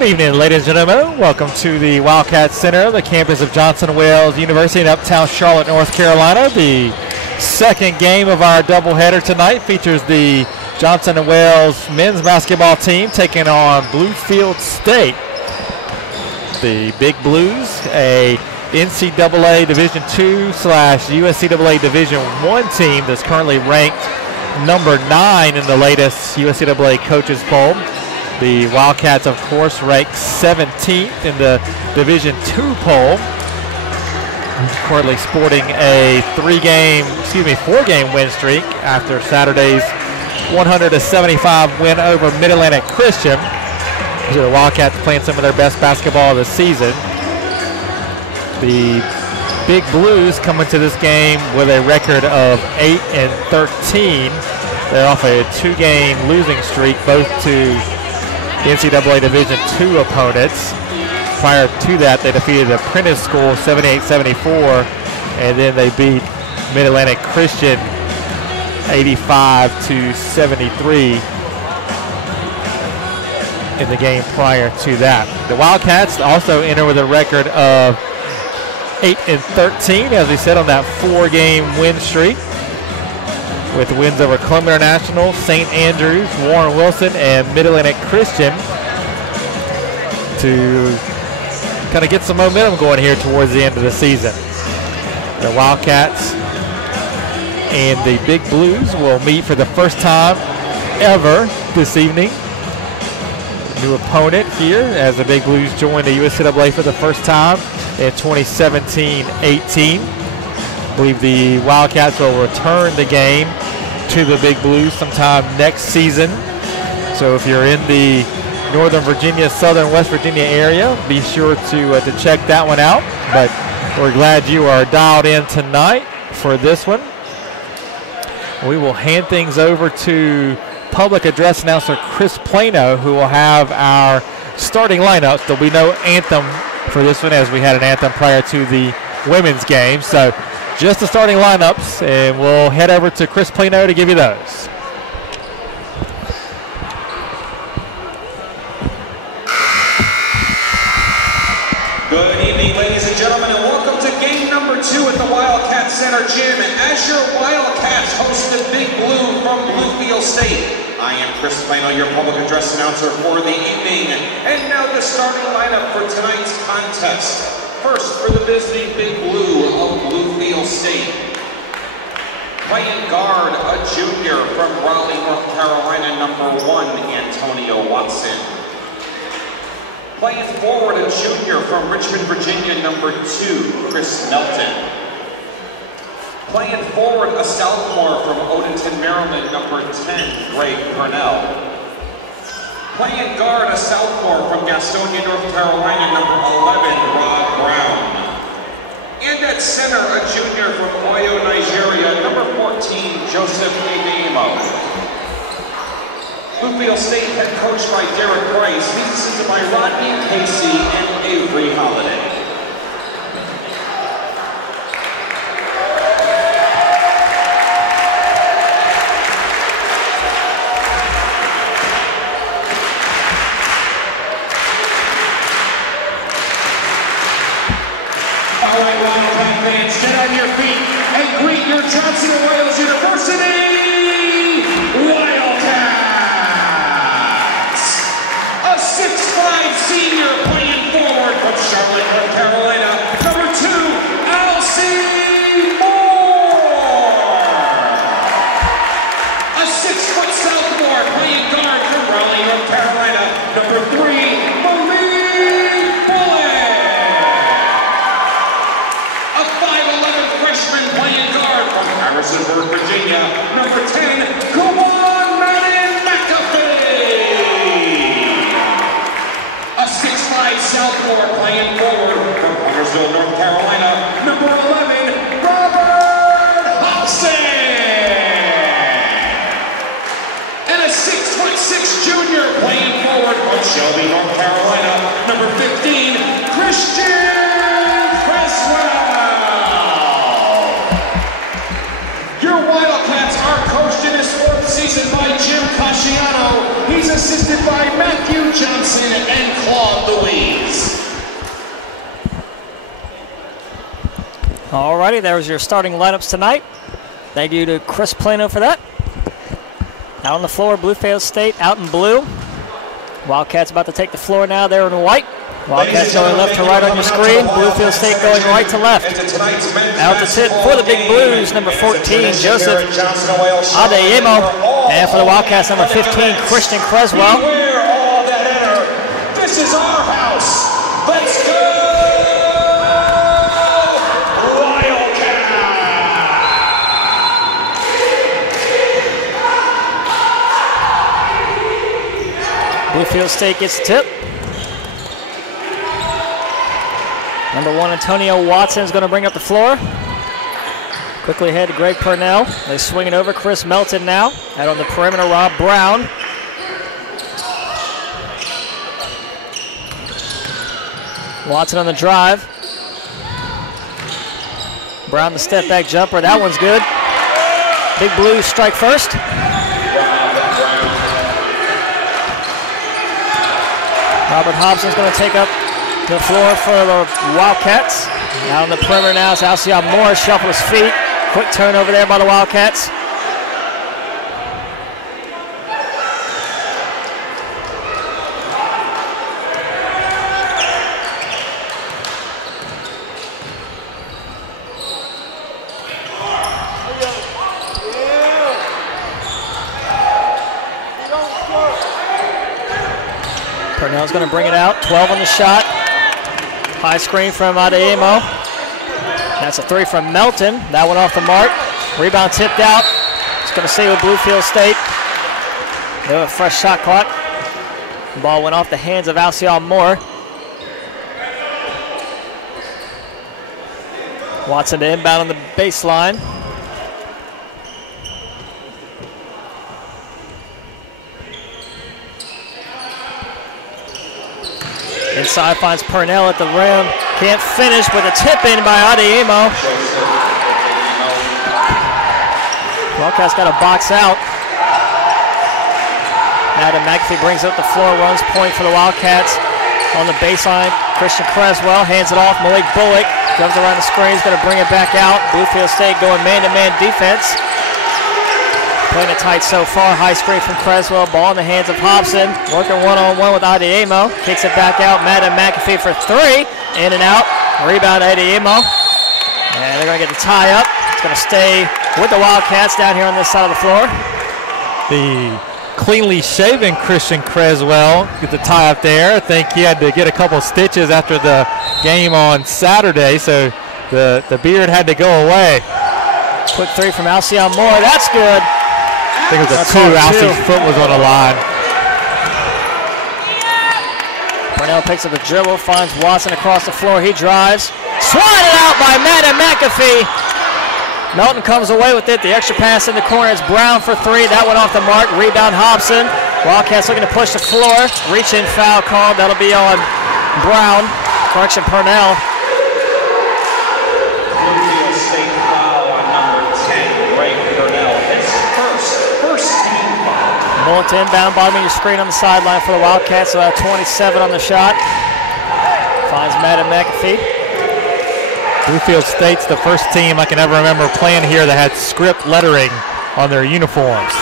Good evening, ladies and gentlemen. Welcome to the Wildcat Center, the campus of Johnson Wales University in uptown Charlotte, North Carolina. The second game of our doubleheader tonight features the Johnson Wales men's basketball team taking on Bluefield State. The Big Blues, a NCAA Division II / USCAA Division I team that's currently ranked number 9 in the latest USCAA coaches poll. The Wildcats, of course, ranked 17th in the Division II poll. Currently sporting a 4-game win streak after Saturday's 100-75 win over Mid-Atlantic Christian. So the Wildcats playing some of their best basketball of the season. The Big Blues coming to this game with a record of 8-13. They're off a 2-game losing streak, both to NCAA Division II opponents. Prior to that, they defeated Apprentice School 78-74, and then they beat Mid-Atlantic Christian 85-73 in the game prior to that. The Wildcats also enter with a record of 8-13, as we said, on that 4-game win streak, with wins over Columbia International, St. Andrews, Warren Wilson, and Mid-Atlantic Christian, to kind of get some momentum going here towards the end of the season. The Wildcats and the Big Blues will meet for the first time ever this evening. New opponent here, as the Big Blues joined the USCAA for the first time in 2017-18. I believe the Wildcats will return the game to the Big Blues sometime next season. So if you're in the Northern Virginia, Southern West Virginia area, be sure to check that one out. But we're glad you are dialed in tonight for this one. We will hand things over to public address announcer Chris Plano, who will have our starting lineups. There'll be no anthem for this one, as we had an anthem prior to the women's game. So just the starting lineups, and we'll head over to Chris Plano to give you those. Good evening, ladies and gentlemen, and welcome to game number 2 at the Wildcat Center Gym. As your Wildcats host the Big Blue from Bluefield State, I am Chris Plano, your public address announcer for the evening. And now the starting lineup for tonight's contest. First, for the visiting Big Blue of Bluefield State. Playing guard, a junior from Raleigh, North Carolina, number 1, Antonio Watson. Playing forward, a junior from Richmond, Virginia, number 2, Chris Melton. Playing forward, a sophomore from Odenton, Maryland, number 10, Greg Purnell. Playing guard, a sophomore from Gastonia, North Carolina, number 11, Rod Brown. And at center, a junior from Oyo, Nigeria, number 14, Joseph Ademo. Bluefield State head coached by Derek Price, he's assisted by Rodney Casey and Avery Holiday. All right, Wildcat fans, get on your feet and greet your Johnson Wales University Wildcats! A 6'5" senior playing forward from Charlotte, North Carolina, number 2, Elsie Moore. A 6-foot sophomore playing guard from Raleigh, North Carolina, number 3, Malik Bullet. A 5'11" freshman playing guard from Harrisonburg, Virginia, number 10, Kumon Madden McAfee. A 6'5" sophomore playing forward from Huntersville, North Carolina, number 11, Robert Hobson. And a 6'6" junior playing forward from Shelby, North Carolina, number 15, Christian Creswell. Your Wildcats are coached in his 4th season by Jim Casciano. He's assisted by Matthew Johnson and Claude Alrighty, there's your starting lineups tonight. Thank you to Chris Plano for that. Out on the floor, Bluefield State out in blue. Wildcats about to take the floor now. They're in white. Wildcats going left to right on your screen. Bluefield State going right to left. Out the tip for the Big Blues, number 14, Joseph Adeyemo. And for the Wildcats, number 15, Christian Creswell. Beware all that enter. This is our house. Let's go! Bluefield State gets the tip. Number 1, Antonio Watson is going to bring up the floor. Quickly ahead to Greg Purnell. They swing it over. Chris Melton now. Out on the perimeter, Rob Brown. Watson on the drive. Brown the step back jumper. That one's good. Big Blues strike first. Robert Hobson's going to take up the floor for the Wildcats. Out on the perimeter now is Alcion Moore, shuffles his feet. Quick turnover there by the Wildcats. Purnell's going to bring it out. 12 on the shot. High screen from Adeyemo. That's a 3 from Melton. That one off the mark. Rebound tipped out. It's going to stay with Bluefield State. They have a fresh shot clock. The ball went off the hands of Alcion Moore. Watson to inbound on the baseline. Inside finds Purnell at the rim. Can't finish with a tip in by Adeyemo. Wildcats got a box out. Adam McAfee brings up the floor, runs point for the Wildcats. On the baseline, Christian Creswell hands it off. Malik Bullock comes around the screen, he's going to bring it back out. Bluefield State going man-to-man defense. Playing it tight so far. High screen from Creswell. Ball in the hands of Hobson. Working one-on-one with Adeyemo. Kicks it back out. Madden McAfee for 3. In and out. Rebound Adeyemo. And they're going to get the tie up. It's going to stay with the Wildcats down here on this side of the floor. The cleanly shaven Christian Creswell get the tie up there. I think he had to get a couple stitches after the game on Saturday, so the beard had to go away. Quick 3 from Alcion Moore. That's good. I think it was a 2. Alcie's foot was on the line. Purnell picks up the dribble, finds Watson across the floor. He drives. Swatted out by Madden McAfee. Melton comes away with it. The extra pass in the corner. It's Brown for 3. That went off the mark. Rebound Hobson. Wildcats looking to push the floor. Reach-in foul called. That'll be on Brown. Correction, Purnell. Bluefield State foul on number 10, Greg Purnell. His first team foul. Bullet to inbound, bottom of your screen on the sideline for the Wildcats. So 27 on the shot. Finds Madden McAfee. Bluefield State's the first team I can ever remember playing here that had script lettering on their uniforms.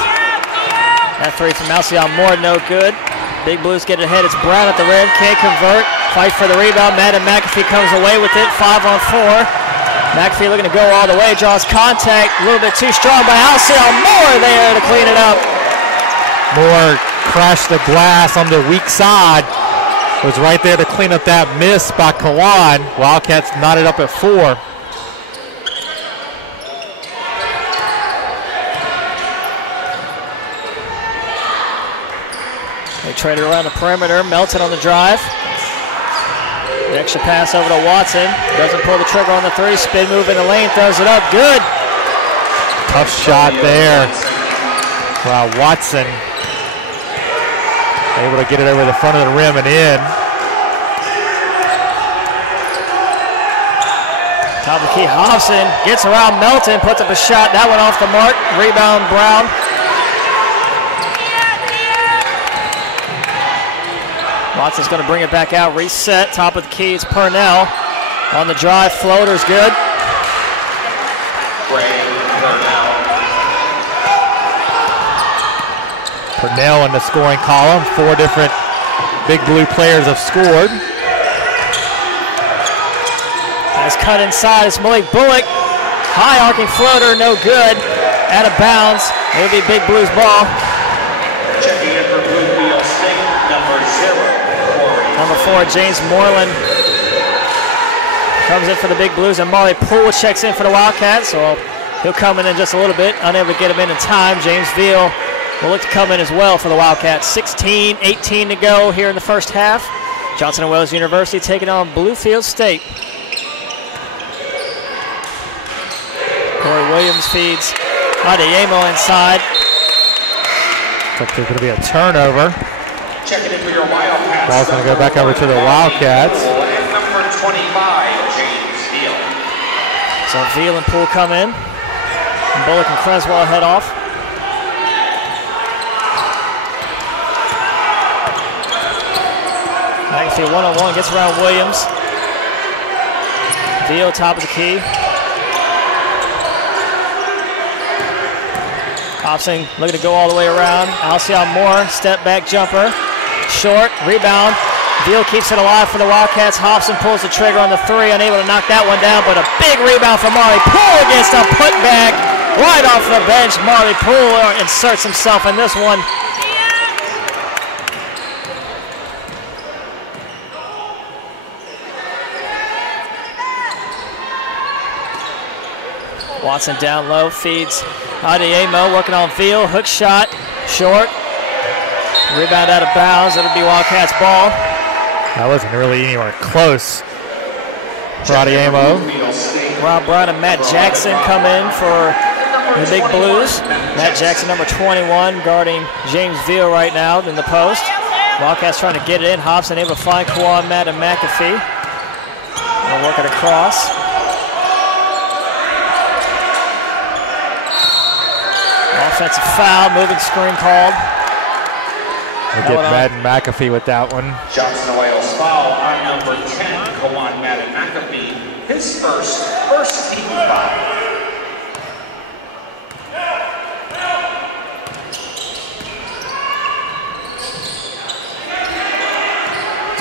That 3 from Alcion Moore, no good. Big Blues get it ahead. It's Brown at the rim. Can't convert. Fight for the rebound. Madden McAfee comes away with it. 5 on 4. McAfee looking to go all the way. Draws contact. A little bit too strong by Alcion Moore there to clean it up. Moore crashed the glass on the weak side. Was right there to clean up that miss by Kawan. Wildcats knotted up at 4. They traded around the perimeter. Melton on the drive. The extra pass over to Watson. Doesn't pull the trigger on the 3. Spin move in the lane. Throws it up. Good. Tough shot there. Wow, Watson able to get it over the front of the rim and in. Top of the key, Hobson gets around Melton, puts up a shot. That went off the mark. Rebound, Brown. Watson's going to bring it back out, reset. Top of the key, it's Purnell. On the drive, floater's good. Purnell in the scoring column. 4 different Big Blue players have scored. Nice cut inside. It's Malik Bullock. High arcing floater, no good. Out of bounds. It'll be Big Blues ball. Checking in for Bluefield State, number 0. Number 4, James Moreland comes in for the Big Blues, and Marley Poole checks in for the Wildcats. So he'll come in just a little bit. Unable to get him in time. James Veal will look to come in as well for the Wildcats. 16-18 to go here in the first half. Johnson & Wales University taking on Bluefield State. Corey Williams feeds Adeyemo inside. Looks like there's going to be a turnover. Checking in for your Wildcats. Ball's going to go back over to the Wildcats. And number 25, James Veal. So Veal and Poole come in. And Bullock and Creswell head off. McAfee one-on-one, gets around Williams. Veal top of the key. Hobson looking to go all the way around. Alcyon Moore, step back jumper. Short, rebound. Veal keeps it alive for the Wildcats. Hobson pulls the trigger on the 3, unable to knock that one down, but a big rebound for Marley Poole against a putback right off the bench. Marley Poole inserts himself in this one. Watson down low, feeds Adeyemo, working on Veal, hook shot, short. Rebound out of bounds, it'll be Wildcats ball. That wasn't really anywhere close for Adeyemo. Rob Brown and Matt Jackson come in for the Big Blues. Matt Jackson, number 21, guarding James Veal right now in the post. Wildcats trying to get it in. Hobson able to find Kwan, Matt, and McAfee. They'll work it across. Offensive foul, moving screen called. We'll get Madden McAfee with that one. Johnson & Wales foul on number 10, Kawan Madden McAfee. His first team foul.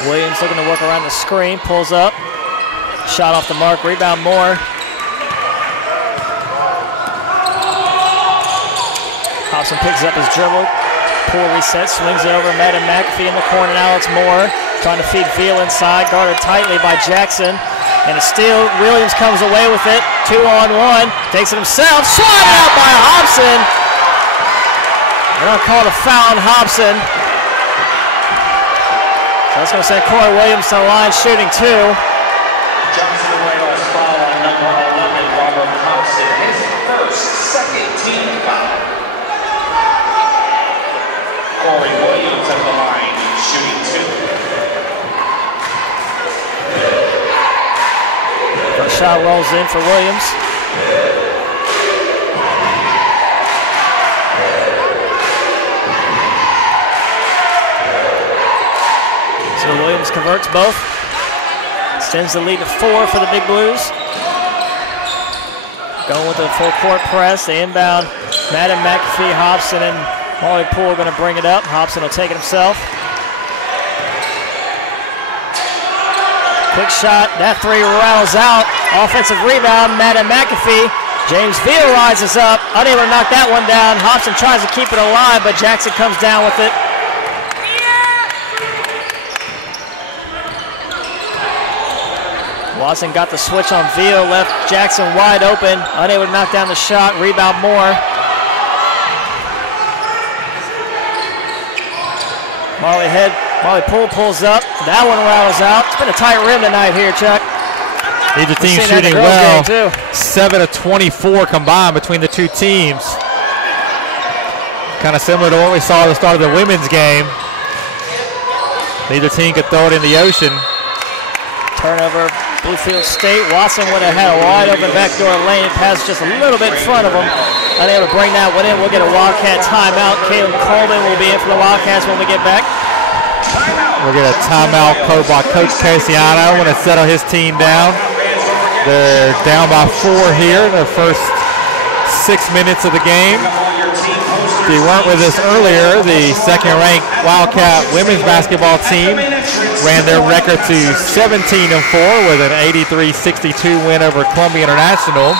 Williams looking to work around the screen, pulls up. Shot off the mark, rebound Moore. Hobson picks up his dribble. Poole resets, swings it over. Madden McAfee in the corner. Now it's Moore trying to feed Veal inside, guarded tightly by Jackson. And a steal. Williams comes away with it. 2-on-1. Takes it himself. Swatted out by Hobson. They're going to call a foul on Hobson. So that's going to send Corey Williams to the line shooting 2. Johnson & Wales foul on number 11, Robert Hobson. His second team foul. Corey Williams at the line, shooting 2. First shot rolls in for Williams. So Williams converts both. Extends the lead to 4 for the Big Blues. Going with the full court press. They inbound. Madden McAfee, Hobson, and Marley Poole going to bring it up. Hobson will take it himself. Quick shot. That 3 rattles out. Offensive rebound. Madden McAfee. James Veal rises up. Unable to knock that one down. Hobson tries to keep it alive, but Jackson comes down with it. Watson got the switch on Veal. Left Jackson wide open. Unable to knock down the shot. Rebound Moore. Marley Poole pulls up. That one rattles out. It's been a tight rim tonight here, Chuck. Neither team shooting well. 7 of 24 combined between the two teams. Kind of similar to what we saw at the start of the women's game. Neither team could throw it in the ocean. Turnover, Bluefield State. Watson would have had a wide open backdoor lane. Pass just a little bit in front of him. Unable to bring that one in. We'll get a Wildcat timeout. Caleb Coleman will be in for the Wildcats when we get back. We'll get a timeout called by Coach Casiano. Want to settle his team down. They're down by 4 here in the first 6 minutes of the game. If you weren't with us earlier, the second-ranked Wildcat women's basketball team ran their record to 17-4 with an 83-62 win over Columbia International.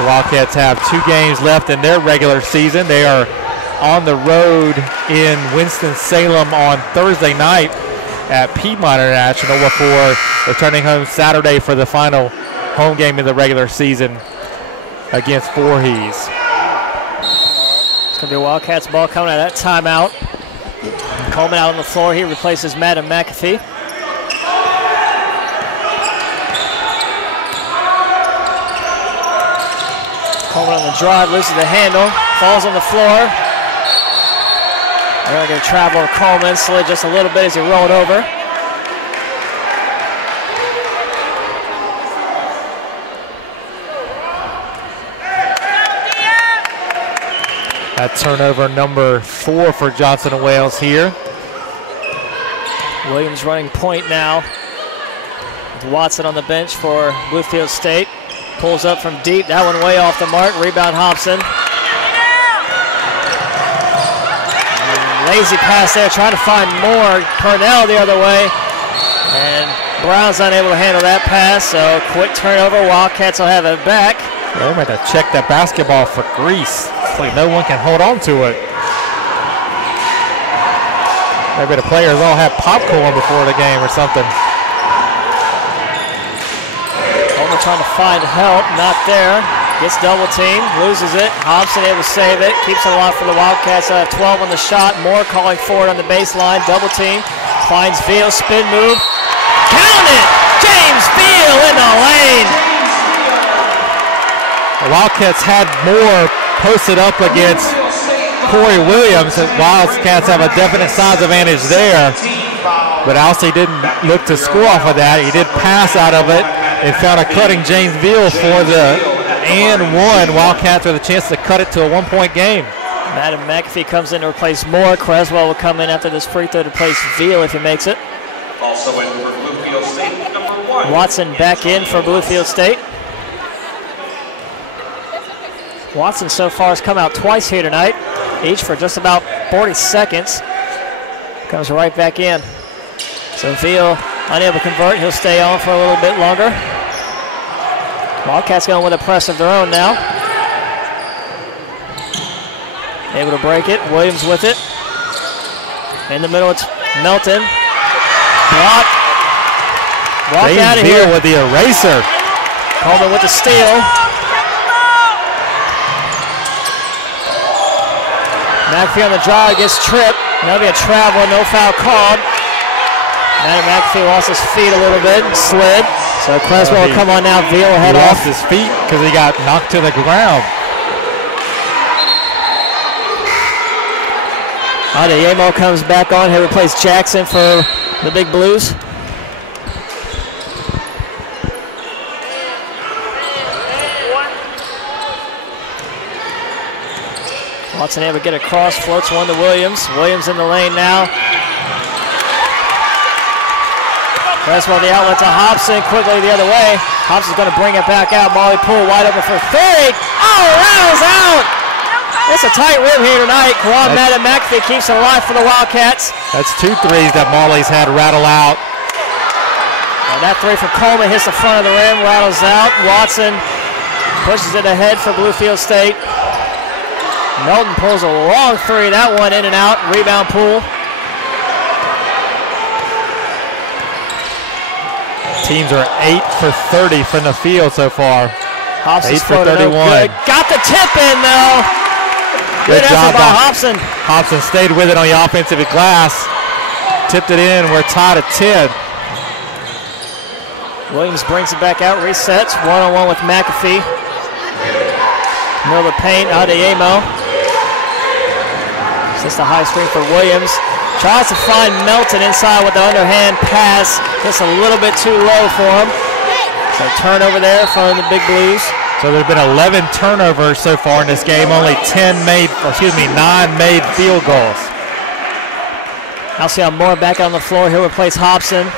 The Wildcats have 2 games left in their regular season. They are on the road in Winston-Salem on Thursday night at Piedmont International before returning home Saturday for the final home game of the regular season against Voorhees. It's going to be a Wildcats ball coming out of that timeout. Coleman out on the floor. He replaces Madden McAfee. Coleman on the drive, loses the handle, falls on the floor. They're going to travel to Coleman, slid just a little bit as he rolled over. That turnover number 4 for Johnson and Wales here. Williams running point now. With Watson on the bench for Bluefield State. Pulls up from deep, that one way off the mark. Rebound Hobson. Lazy pass there, trying to find more. Purnell the other way. And Brown's unable to handle that pass, so quick turnover. Wildcats will have it back. Yeah, we might have to check that basketball for grease. It's like no one can hold on to it. Maybe the players all had popcorn before the game or something. Coleman trying to find help, not there. Gets double team, loses it. Hobson able to save it, keeps it alive for the Wildcats. 12 on the shot. Moore calling forward on the baseline, double team. Finds Veal, spin move. Count it! James Veal in the lane. The Wildcats had Moore posted up against Corey Williams. The Wildcats have a definite size advantage there. But Alcee didn't look to score off of that. He did pass out of it and found a cutting James Veal for the and one. Wildcats with a chance to cut it to a 1-point game. Madden McAfee comes in to replace Moore. Creswell will come in after this free throw to replace Veal if he makes it. Also in for Bluefield State, number 1. Watson back in for Bluefield State. Watson so far has come out twice here tonight, each for just about 40 seconds. Comes right back in. So Veal unable to convert. He'll stay on for a little bit longer. Wildcats going with a press of their own now. Able to break it. Williams with it. In the middle, it's Melton. Block. Walk out of here with the eraser. Coleman with the steal. McAfee on the drive, gets tripped. That'll be a travel, no foul called. Madden McAfee lost his feet a little bit and slid. So Creswell will come on now. Veal will head off. Lost his feet because he got knocked to the ground. Adeyemo comes back on. He'll replace Jackson for the Big Blues. Watson able to get across, floats one to Williams. Williams in the lane now. Creswell the outlet to Hobson, quickly the other way. Hobson's going to bring it back out. Molly Poole wide open for three. Oh, rattles out! It's a tight rim here tonight. Kawan Madden McAfee keeps it alive for the Wildcats. That's 2 threes that Molly's had rattle out. And that three for Coleman hits the front of the rim, rattles out. Watson pushes it ahead for Bluefield State. Melton pulls a long three. That one in and out. Rebound Poole. Teams are 8 for 30 from the field so far. Hobson's 8 for 31. Good. Got the tip in though. Good job effort by Hobson. Hobson stayed with it on the offensive glass. Tipped it in. We're tied at 10. Williams brings it back out, resets. One-on-one with McAfee. Middle of the paint, Adeyemo. It's just a high screen for Williams. Tries to find Melton inside with the underhand pass. Just a little bit too low for him. So turnover there from the Big Blues. So there's been 11 turnovers so far in this game. Only 9 made field goals. Alcee Moore back on the floor. He'll replace Hobson.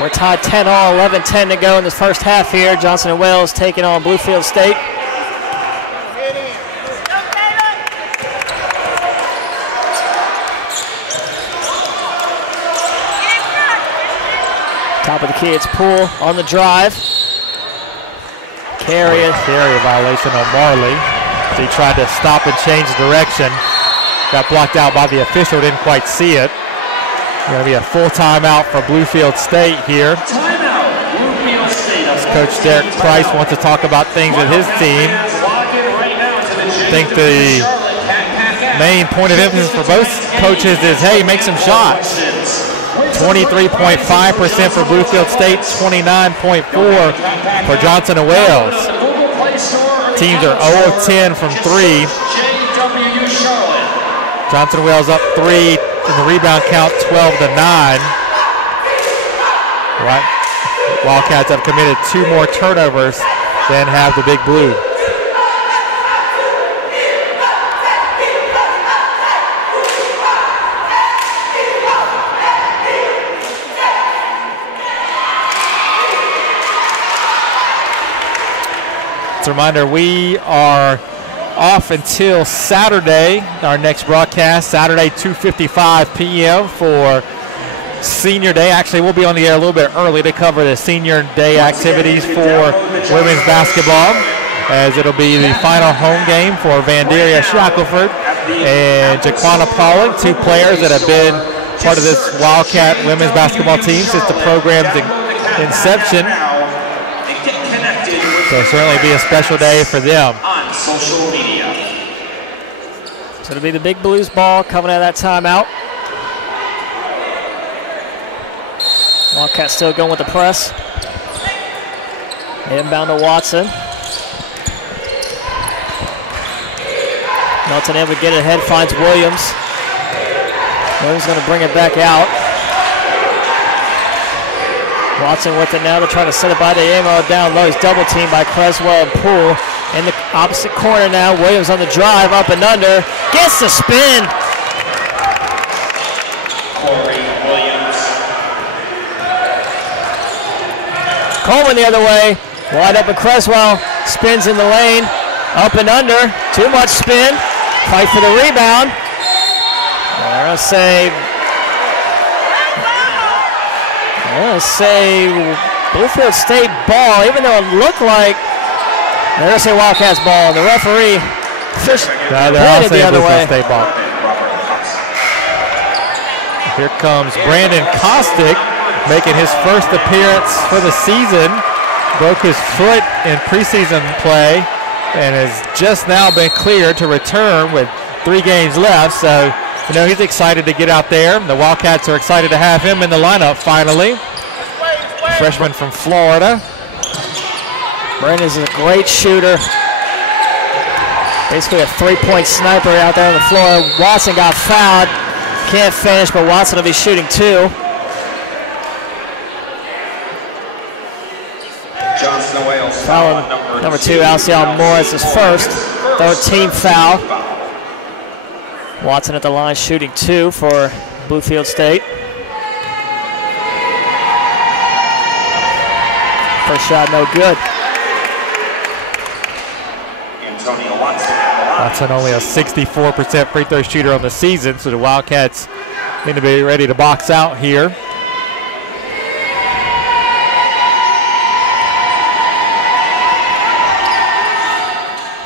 We're tied 10-all, 11-10 to go in this first half here. Johnson and Wales taking on Bluefield State. Top of the key, it's Poole on the drive. Carry violation on Marley. He tried to stop and change direction. Got blocked out by the official, didn't quite see it. Going to be a full timeout for Bluefield State here. Timeout, Bluefield State. Coach Derek Price wants to talk about things with his team. I think the main point of emphasis for both coaches is, hey, make some shots. 23.5% for Bluefield State, 29.4% for Johnson and Wales. Teams are 0 of 10 from 3. JWU Charlotte. Johnson and Wales up 3 in the rebound count, 12 to 9. Right. Wildcats have committed 2 more turnovers than have the Big Blue. As a reminder, we are off until Saturday, our next broadcast, Saturday 2:55 p.m. for Senior Day. Actually, we'll be on the air a little bit early to cover the Senior Day activities for women's basketball, as it'll be the final home game for Vandaria Shackelford and Jaquana Pollock, 2 players that have been part of this Wildcat women's basketball team since the program's inception. So it'll certainly be a special day for them. On social media. So it'll be the Big Blues ball coming out of that timeout. Wildcats still going with the press. Inbound to Watson. Melton able to get it ahead, finds Williams. Williams going to bring it back out. Watson with it now to try to set it by the ammo down low. He's double teamed by Creswell and Poole. In the opposite corner now, Williams on the drive, up and under. Gets the spin. Corey Williams. Coleman the other way. Wide open Creswell. Spins in the lane. Up and under. Too much spin. Fight for the rebound. I'm going to say Bluefield State ball, even though it looked like they're going to say Wildcats ball. The referee pointed the other way. State ball. Here comes Brandon Kostick making his first appearance for the season. Broke his foot in preseason play and has just now been cleared to return with 3 games left. So, you know, he's excited to get out there. The Wildcats are excited to have him in the lineup finally. Freshman from Florida. Brandon is a great shooter. Basically a 3-point sniper out there on the floor. Watson got fouled. Can't finish, but Watson will be shooting 2. Johnson Wales. Foul number 2, Alcion Morris is first. 3rd team foul. Watson at the line shooting 2 for Bluefield State. First shot no good. Antonio Watson. Watson only a 64% free throw shooter on the season, so the Wildcats need to be ready to box out here.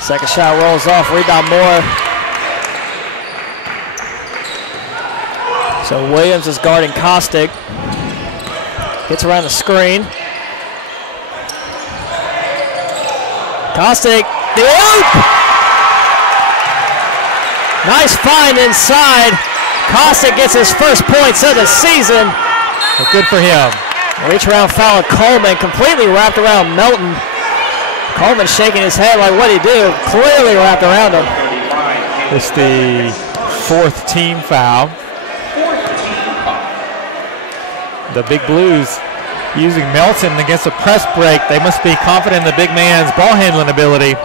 Second shot rolls off, rebound Moore. So Williams is guarding Kostick. Gets around the screen. Kostick, the oop! Nice find inside. Kostick gets his first points of the season. Well, good for him. Reach around foul of Coleman, completely wrapped around Melton. Coleman shaking his head like, what'd he do? Clearly wrapped around him. It's the 4th team foul. The Big Blues using Melton against a press break. They must be confident in the big man's ball handling ability.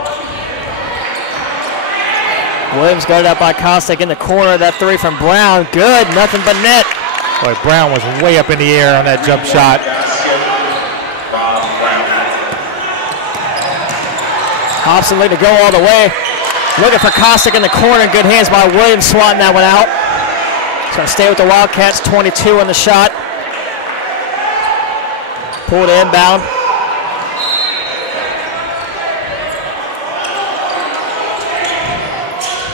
Williams guarded up by Kostick in the corner. That 3 from Brown. Good, nothing but net. Boy, Brown was way up in the air on that jump shot. Hobson looking to go all the way. Looking for Kostick in the corner. Good hands by Williams, swatting that one out. He's going to stay with the Wildcats. 22 on the shot. Pull to inbound.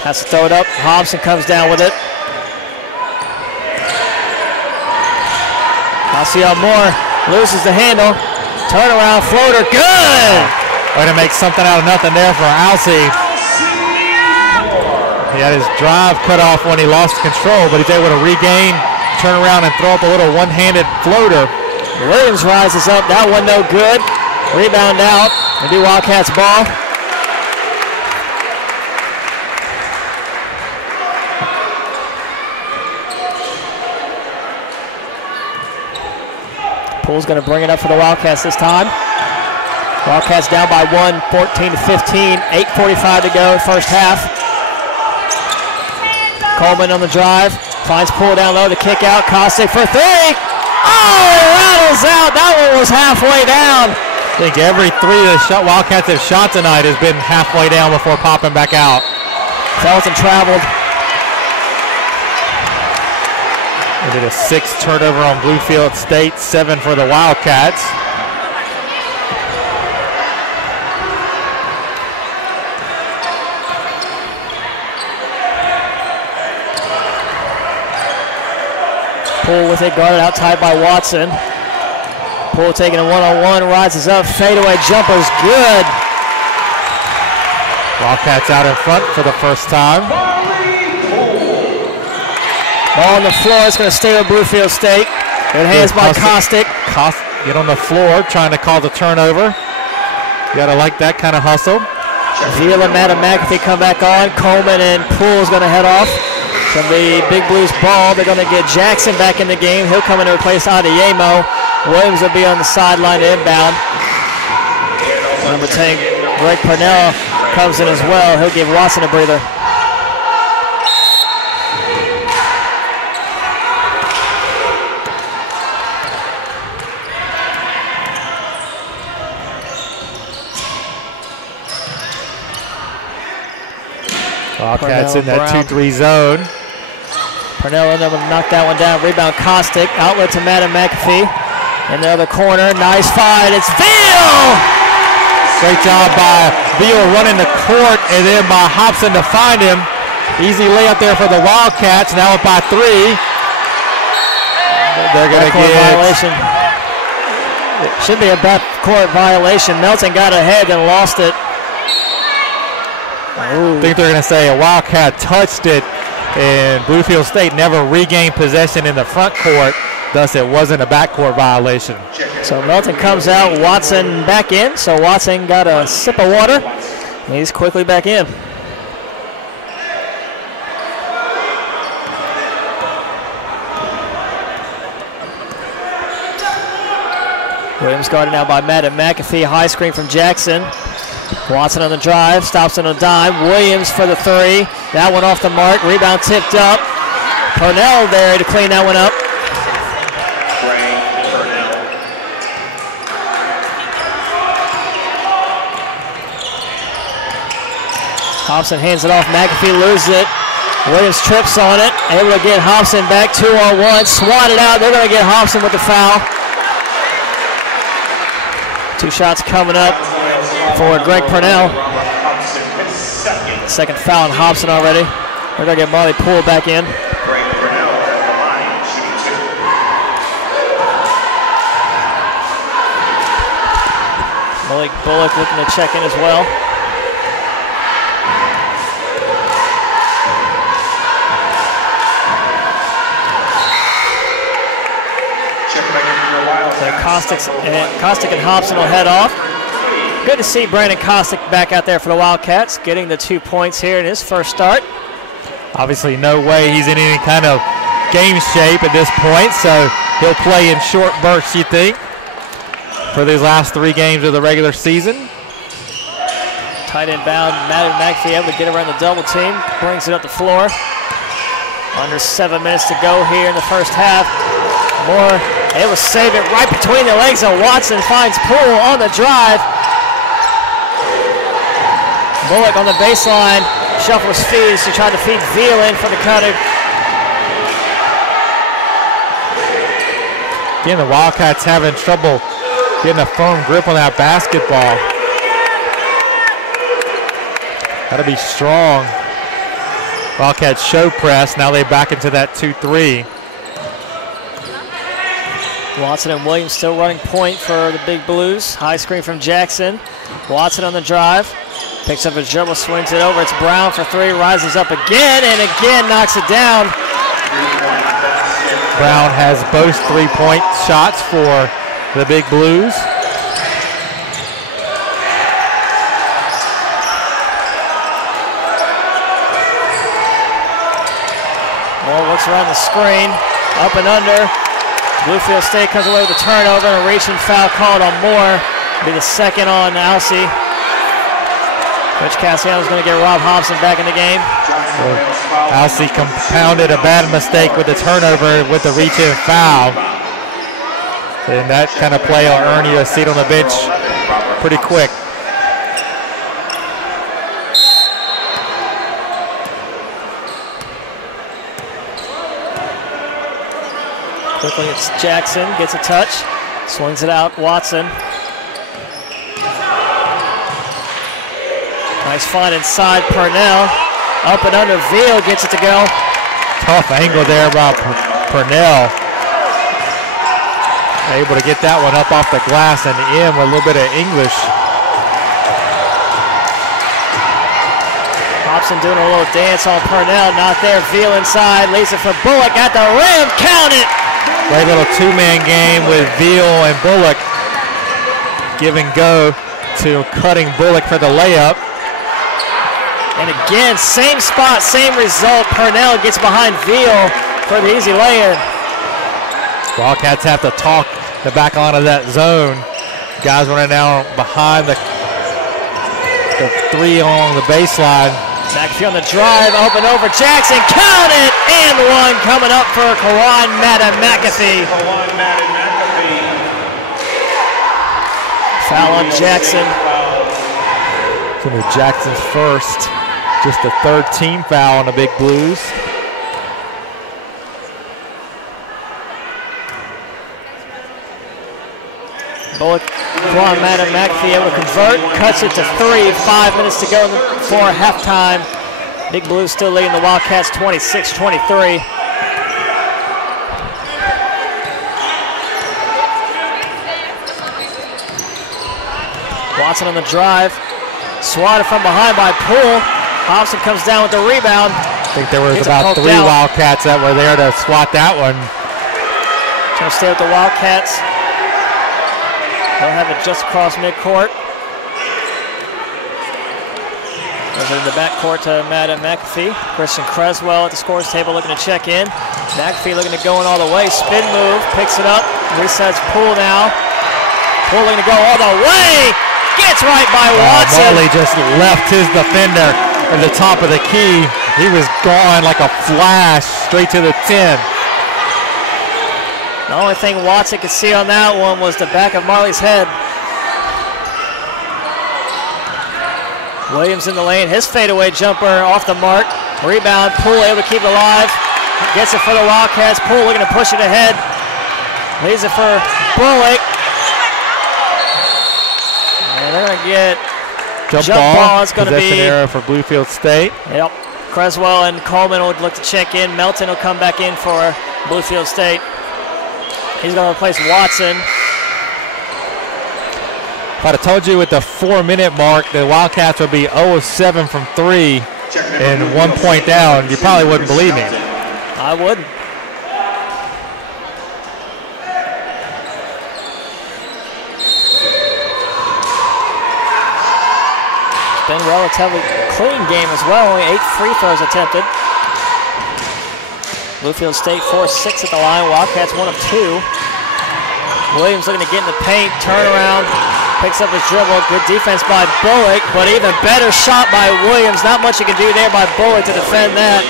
Has to throw it up. Hobson comes down with it. Alciel Moore loses the handle. Turnaround floater. Good! Way to make something out of nothing there for Alcy. He had his drive cut off when he lost control, but he's able to regain, turn around, and throw up a little one-handed floater. Williams rises up. That one no good. Rebound out. It'll be Wildcats ball. Poole's going to bring it up for the Wildcats this time. Wildcats down by 1, 14-15. 8:45 to go, first half. Coleman on the drive. Finds Poole down low to kick out. Kostick for three. Oh, it rattles out. That one was halfway down. I think every three the Wildcats have shot tonight has been halfway down before popping back out. Felton traveled. We did a 6 turnover on Bluefield State, 7 for the Wildcats. Poole with it, guarded out tight by Watson. Poole taking a one-on-one, rises up, fadeaway jumper's good. Wildcats out in front for the first time. Ball on the floor, it's going to stay with Bluefield State. Good hands by Kostick. Get on the floor, trying to call the turnover. You got to like that kind of hustle. Vila and Madam McAfee come back on. Coleman and Poole is going to head off from the Big Blues ball. They're going to get Jackson back in the game. He'll come in to replace Adeyemo. Williams will be on the sideline to inbound. Number 10, Greg Purnell comes in as well. He'll give Watson a breather. Wildcats in that 2-3 zone. Purnell able to knock that one down. Rebound Kostick. Outlet to Madam McAfee. In the other corner. Nice fight. It's Veal! Great job by Veal running the court, and then by Hobson to find him. Easy layup there for the Wildcats. Now up by 3. They're going to get violation. It should be a backcourt violation. Melton got ahead and lost it. I think they're going to say a Wildcat touched it, and Bluefield State never regained possession in the front court, thus it wasn't a backcourt violation. So Melton comes out, Watson back in, so Watson got a sip of water, and he's quickly back in. Williams guarded now by Madam McAfee, high screen from Jackson. Watson on the drive, stops on a dime. Williams for the 3. That one off the mark. Rebound tipped up. Purnell there to clean that one up. Hobson hands it off. McAfee loses it. Williams trips on it. Able to get Hobson back 2-on-1. Swatted out. They're going to get Hobson with the foul. 2 shots coming up for Greg Purnell. Second foul on Hobson already. We're going to get Marley Poole back in. Malik Bullock looking to check in as well. Kostick and Hobson will head off. Good to see Brandon Kostick back out there for the Wildcats, getting the 2 points here in his first start. Obviously no way he's in any kind of game shape at this point, so he'll play in short bursts, you think, for these last 3 games of the regular season. Tight inbound, Madden McAfee able to get around the double team, brings it up the floor. Under 7 minutes to go here in the first half. Moore able to save it right between the legs of Watson, finds Poole on the drive. Bullock on the baseline, shuffles feeds to try to feed Veal in for the cutter. Again, the Wildcats having trouble getting a firm grip on that basketball. Got to be strong. Wildcats show press. Now they back into that 2-3. Watson and Williams still running point for the Big Blues. High screen from Jackson. Watson on the drive. Picks up his dribble, swings it over. It's Brown for three. Rises up again and again knocks it down. Brown has both three-point shots for the Big Blues. Moore looks around the screen. Up and under. Bluefield State comes away with a turnover and a reaching foul called on Moore. Be the second on Alcee. Coach Cassiano is going to get Rob Hobson back in the game. Alcee compounded a bad mistake with the turnover with the reach-in foul. And that kind of play will earn you a seat on the bench pretty quick. Quickly it's Jackson, gets a touch, swings it out, Watson. Nice find inside, Purnell. Up and under, Veal gets it to go. Tough angle there by Purnell. Able to get that one up off the glass and in with a little bit of English. Hobson doing a little dance on Purnell, not there. Veal inside, leaves it for Bullock at the rim, count it! Great little two-man game with Veal and Bullock. Give and go to cutting Bullock for the layup. And again, same spot, same result. Purnell gets behind Veal for the easy lay-in. Wildcats have to talk the back line of that zone. Guys running now behind the three along the baseline. McAfee on the drive, up and over, Jackson, count it! And one coming up for Kawan Madden McAfee. Foul on Jackson. It's going to be Jackson's first. Just the third team foul on the Big Blues. Bullock, Kawan Madden McAfee able to convert, cuts it to 3, 5 minutes to go before halftime. Big Blues still leading the Wildcats 26-23. Watson on the drive, swatted from behind by Poole. Hobson comes down with the rebound. I think there was about 3 Wildcats that were there to swat that one. Trying to stay with the Wildcats. They'll have it just across midcourt. Goes in the backcourt to Madden McAfee. Christian Creswell at the scores table looking to check in. McAfee looking to go in all the way. Spin move, picks it up, resets Poole now. Poole looking to go all the way. Gets right by Watson. Marley just left his defender at the top of the key. He was gone like a flash straight to the 10. The only thing Watson could see on that one was the back of Marley's head. Williams in the lane, his fadeaway jumper off the mark. Rebound, Poole able to keep it alive. Gets it for the Wildcats. Poole looking to push it ahead. Leaves it for Bullock. And they're going to get jump ball. It's going to be possession error for Bluefield State. Yep. Creswell and Coleman will look to check in. Melton will come back in for Bluefield State. He's going to replace Watson. If I'd have told you at the 4-minute mark the Wildcats would be 0 of 7 from 3 and 1 point down, you probably wouldn't believe me. I wouldn't. It's been a relatively clean game as well. Only 8 free throws attempted. Bluefield State 4-6 at the line. Wildcats 1 of 2. Williams looking to get in the paint, turn around, picks up his dribble. Good defense by Bullock, but even better shot by Williams. Not much you can do there by Bullock to defend that.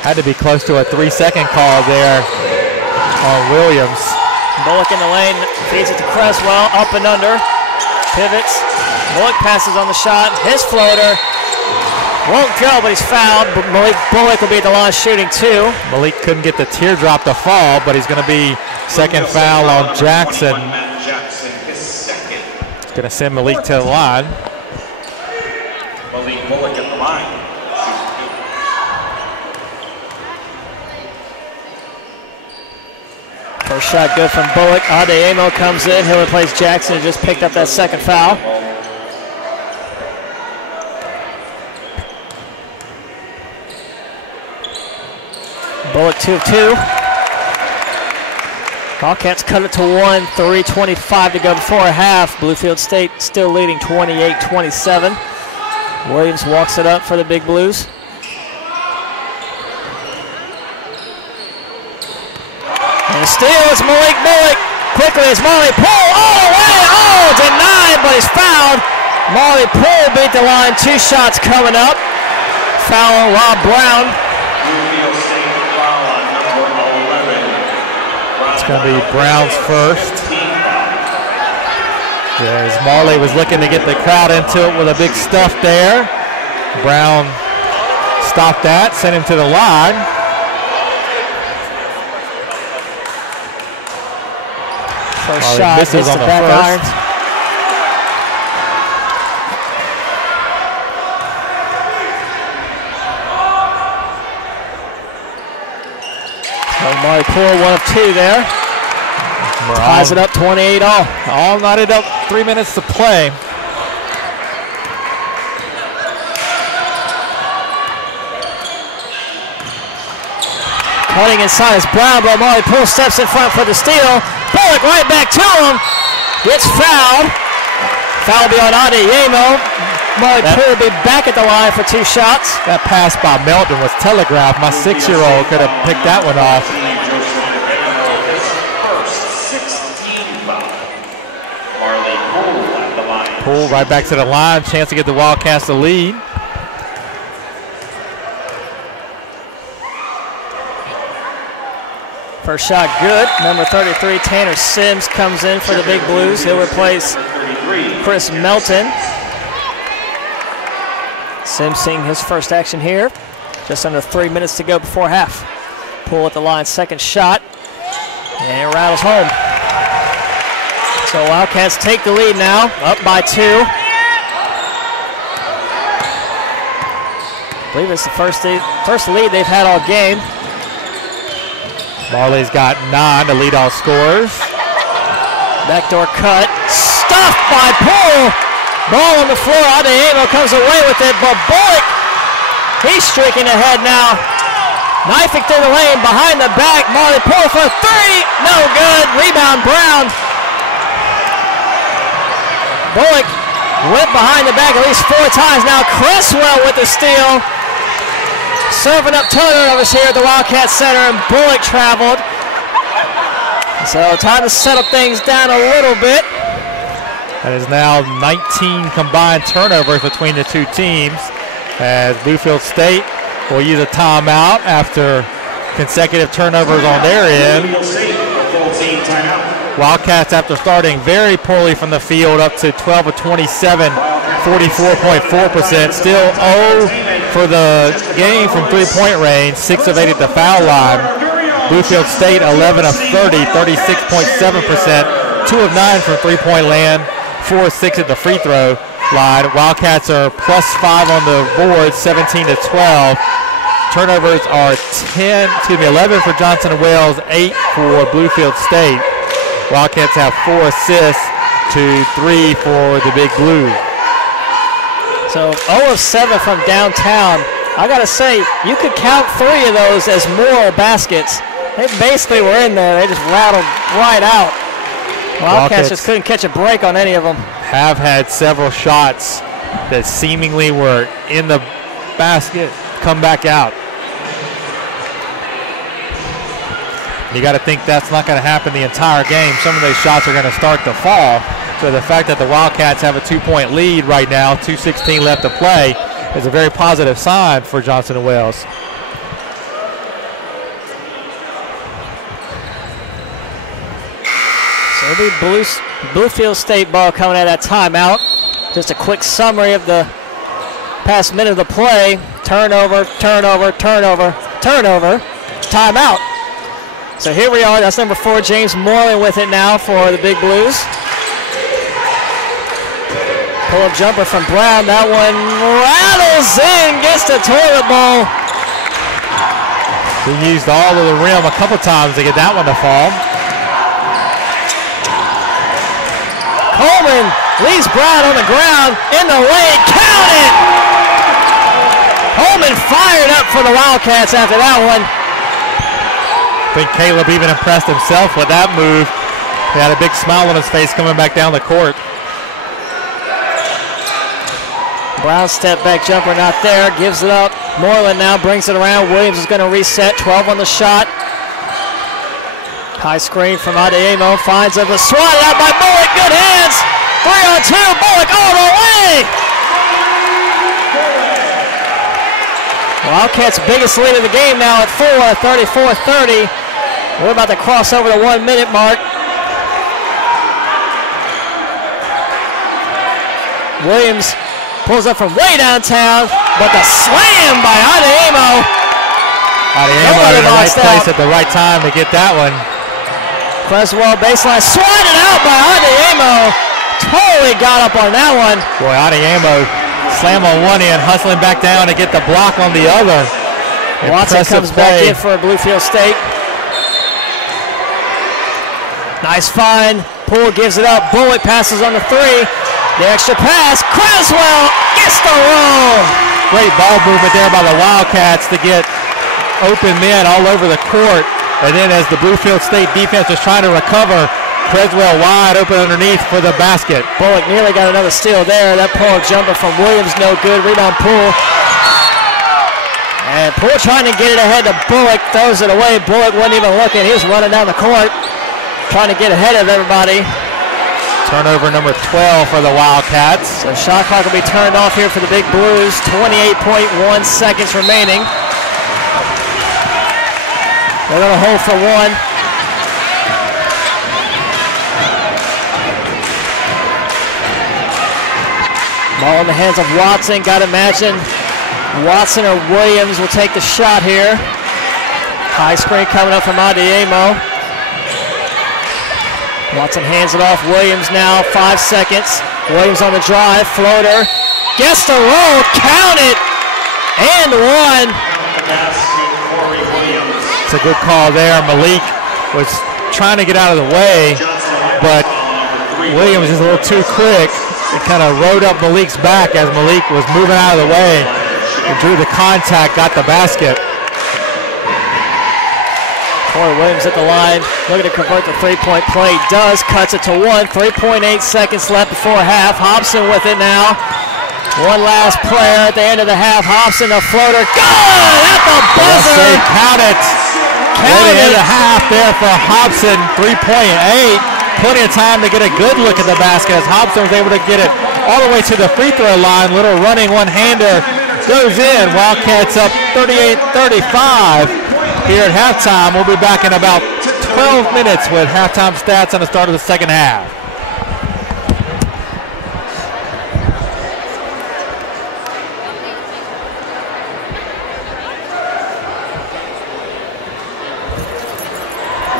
Had to be close to a 3-second call there on Williams. Bullock in the lane, feeds it to Creswell, up and under, pivots. Bullock passes on the shot, his floater. Won't go, but he's fouled. Malik Bullock will be at the line shooting 2. Malik couldn't get the teardrop to fall, but he's going to be second foul on Jackson. It's going to send Malik to the line. Malik Bullock at the line. First shot good from Bullock. Adeyemo comes in. He'll replace Jackson, who just picked up that second foul. Bullock 2 of 2. Wildcats cut it to 1, 3:25 to go before half. Bluefield State still leading 28-27. Williams walks it up for the Big Blues. And the steal is Malik Bullock. Quickly as Marley Poole all the way. Oh, denied, but he's fouled. Marley Poole beat the line. 2 shots coming up. Foul on Rob Brown. It's going to be Brown's first. As Marley was looking to get the crowd into it with a big stuff there. Brown stopped that, sent him to the line. First Marley shot misses on the back first. iron. Marley Poole 1 of 2 there. Ties it up 28 all. All knotted up, 3 minutes to play. Cutting inside is Brown, but Marley Poole steps in front for the steal. Bullock right back to him. Gets fouled. Foul will be on Adeyemo. Marley Poole will be back at the line for 2 shots. That pass by Melton was telegraphed. My 6-year-old could have picked that one off. Poole right back to the line. Chance to get the Wildcats the lead. First shot good. Number 33, Tanner Sims, comes in for the Big Blues. He'll replace Chris Melton. Sims seeing his first action here. Just under 3 minutes to go before half. Poole at the line, second shot. And it rattles home. So Wildcats take the lead now, up by 2. I believe it's the first lead they've had all game. Marley's got 9 to lead all scorers. Backdoor cut, stuffed by Poole. Ball on the floor, Adeyemo comes away with it, but Bullock, he's streaking ahead now. Knifing through the lane, behind the back, Marley Poole for 3, no good, rebound Brown. Bullock went behind the back at least 4 times now. Cresswell with the steal. Serving up turnovers here at the Wildcat Center, and Bullock traveled. So time to settle things down a little bit. That is now 19 combined turnovers between the 2 teams, as Bluefield State will use a timeout after consecutive turnovers on their end. Wildcats, after starting very poorly from the field, up to 12 of 27, 44.4%. Still 0 for the game from 3-point range, 6 of 8 at the foul line. Bluefield State 11 of 30, 36.7%, 2 of 9 from 3-point land, 4 of 6 at the free throw line. Wildcats are +5 on the board, 17 to 12. Turnovers are 11 for Johnson & Wales, 8 for Bluefield State. Wildcats have 4 assists to 3 for the Big Blue. So 0 of 7 from downtown. I gotta say, you could count 3 of those as moral baskets. They basically were in there. They just rattled right out. Wildcats just couldn't catch a break on any of them. Have had several shots that seemingly were in the basket come back out. You got to think that's not going to happen the entire game. Some of those shots are going to start to fall. So the fact that the Wildcats have a 2-point lead right now, 2:16 left to play, is a very positive sign for Johnson & Wales. So it'll be Bluefield State ball coming out of that timeout. Just a quick summary of the past minute of the play. Turnover, turnover, turnover, turnover. Timeout. So here we are. That's number 4, James Moreland with it now for the Big Blues. Pull-up jumper from Brown. That one rattles in, gets the toilet bowl. He used all of the rim a couple times to get that one to fall. Coleman leaves Brown on the ground, in the lane, count it! Coleman fired up for the Wildcats after that one. I think Caleb even impressed himself with that move. He had a big smile on his face coming back down the court. Brown step back jumper not there, gives it up. Moreland now brings it around. Williams is going to reset, 12 on the shot. High screen from Adeyemo, finds it, swatted out by Bullock, good hands. 3-on-2, Bullock all the way. Wildcats' biggest lead of the game now at 4, 34-30. We're about to cross over the 1 minute mark. Williams pulls up from way downtown, but the slam by Adeyemo. Adeyemo in the right place at the right time to get that one. Creswell baseline, swatted out by Adeyemo. Totally got up on that one. Boy, Adeyemo slam on one end, hustling back down to get the block on the other. Watson comes back in for Bluefield State. Nice find. Poole gives it up. Bullock passes on the 3. The extra pass. Creswell gets the roll. Great ball movement there by the Wildcats to get open men all over the court. And then as the Bluefield State defense was trying to recover, Creswell wide open underneath for the basket. Bullock nearly got another steal there. That pull-up jumper from Williams, no good. Rebound Poole. And Poole trying to get it ahead to Bullock. Throws it away. Bullock wasn't even looking. He was running down the court, trying to get ahead of everybody. Turnover number 12 for the Wildcats. So shot clock will be turned off here for the Big Blues. 28.1 seconds remaining. They're going to hold for 1. Ball in the hands of Watson. Got to imagine Watson or Williams will take the shot here. High screen coming up from Adeyemo. Watson hands it off. Williams now, 5 seconds. Williams on the drive, floater. Gets the roll, count it, and 1. It's a good call there. Malik was trying to get out of the way, but Williams is a little too quick. It kind of rode up Malik's back as Malik was moving out of the way and drew the contact, got the basket. Corey Williams at the line, looking to convert the three-point play. Does, cuts it to 1. 3.8 seconds left before half. Hobson with it now. One last player at the end of the half. Hobson, a floater. Good at the buzzer. Count it. Count it. The half there for Hobson. 3.8. Plenty of time to get a good look at the basket as Hobson was able to get it all the way to the free throw line. Little running one-hander goes in. Wildcats up 38-35 here at halftime. We'll be back in about 12 minutes with halftime stats on the start of the second half.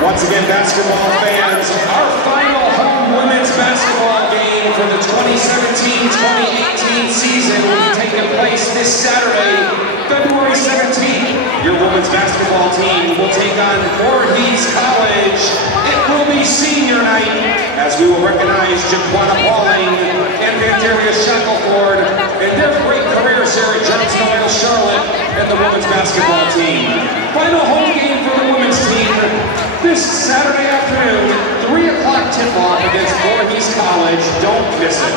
Once again, basketball fans, our final home women's basketball game for the 2017-2018 season will be taking place this Saturday, February 17th. Your women's basketball team will take on Voorhees College. It will be senior night as we will recognize Jaquana Pauling and Vandaria Shackelford and their great careers here at Johnstown, Charlotte, and the women's basketball team. Final home game for the women's team this Saturday afternoon, 3 o'clock tip-off against Voorhees College. Don't miss it.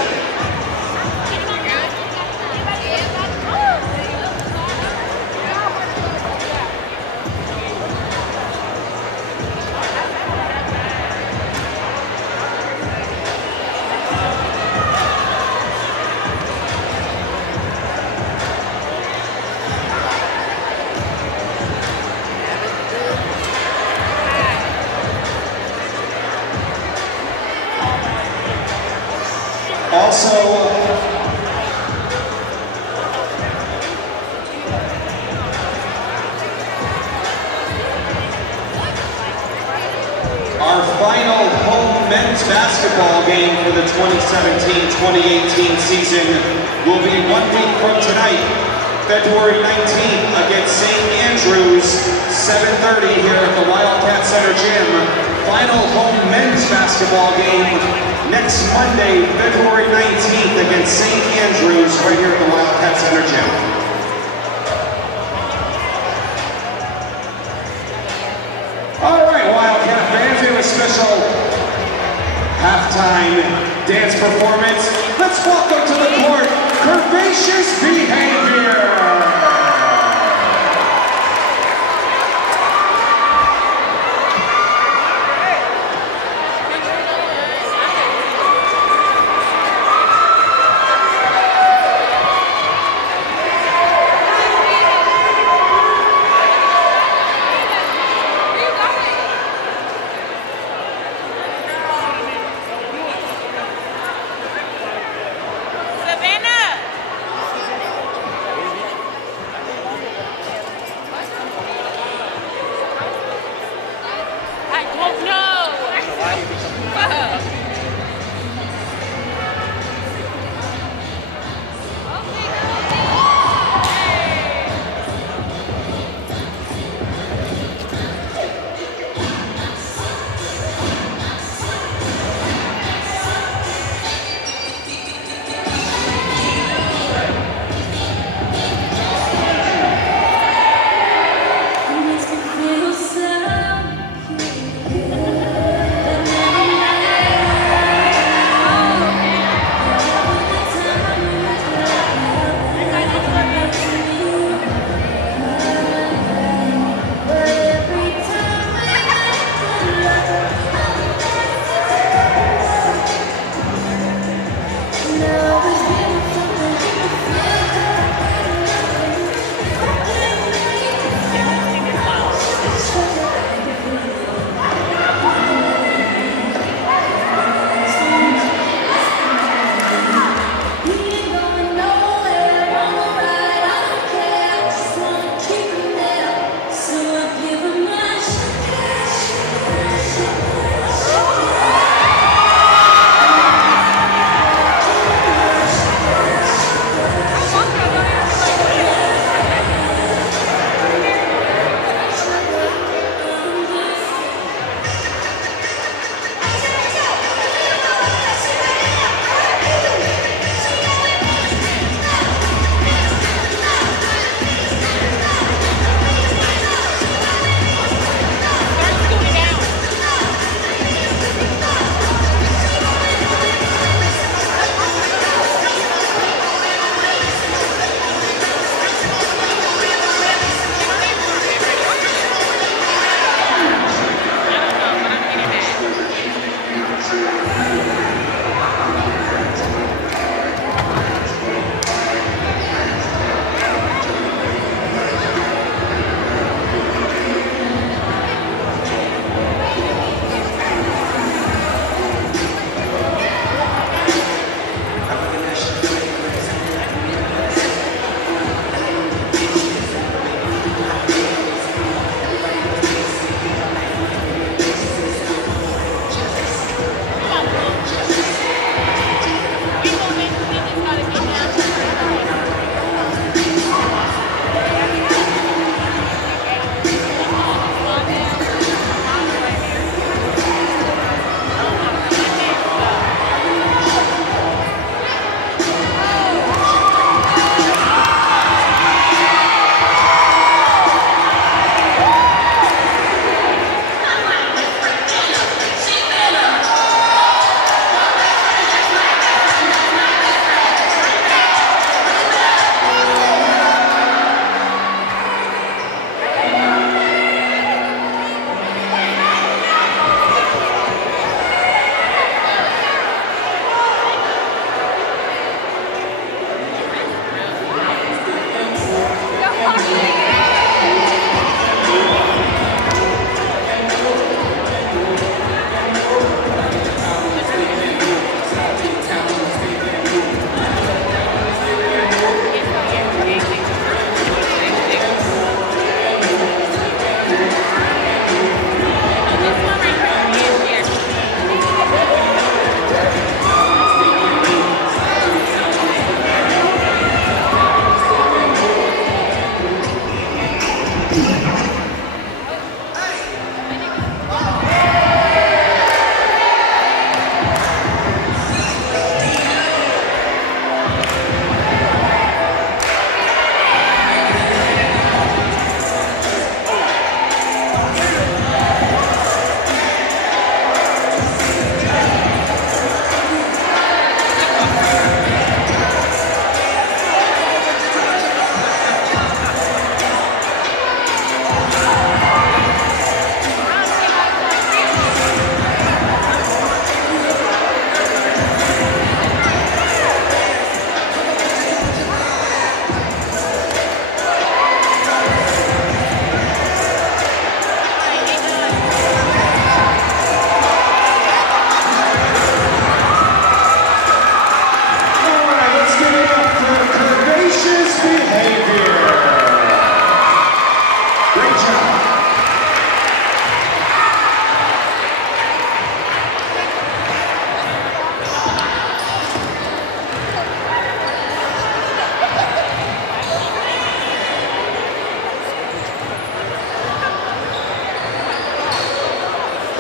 men's basketball game for the 2017-2018 season will be 1 week from tonight, February 19th against St. Andrews, 7:30 here at the Wildcat Center Gym. Final home men's basketball game next Monday, February 19th against St. Andrews right here at the Wildcat Center Gym. All right, Wildcat fans, we have a special halftime dance performance. Let's welcome to the court, Curvaceous Behavior.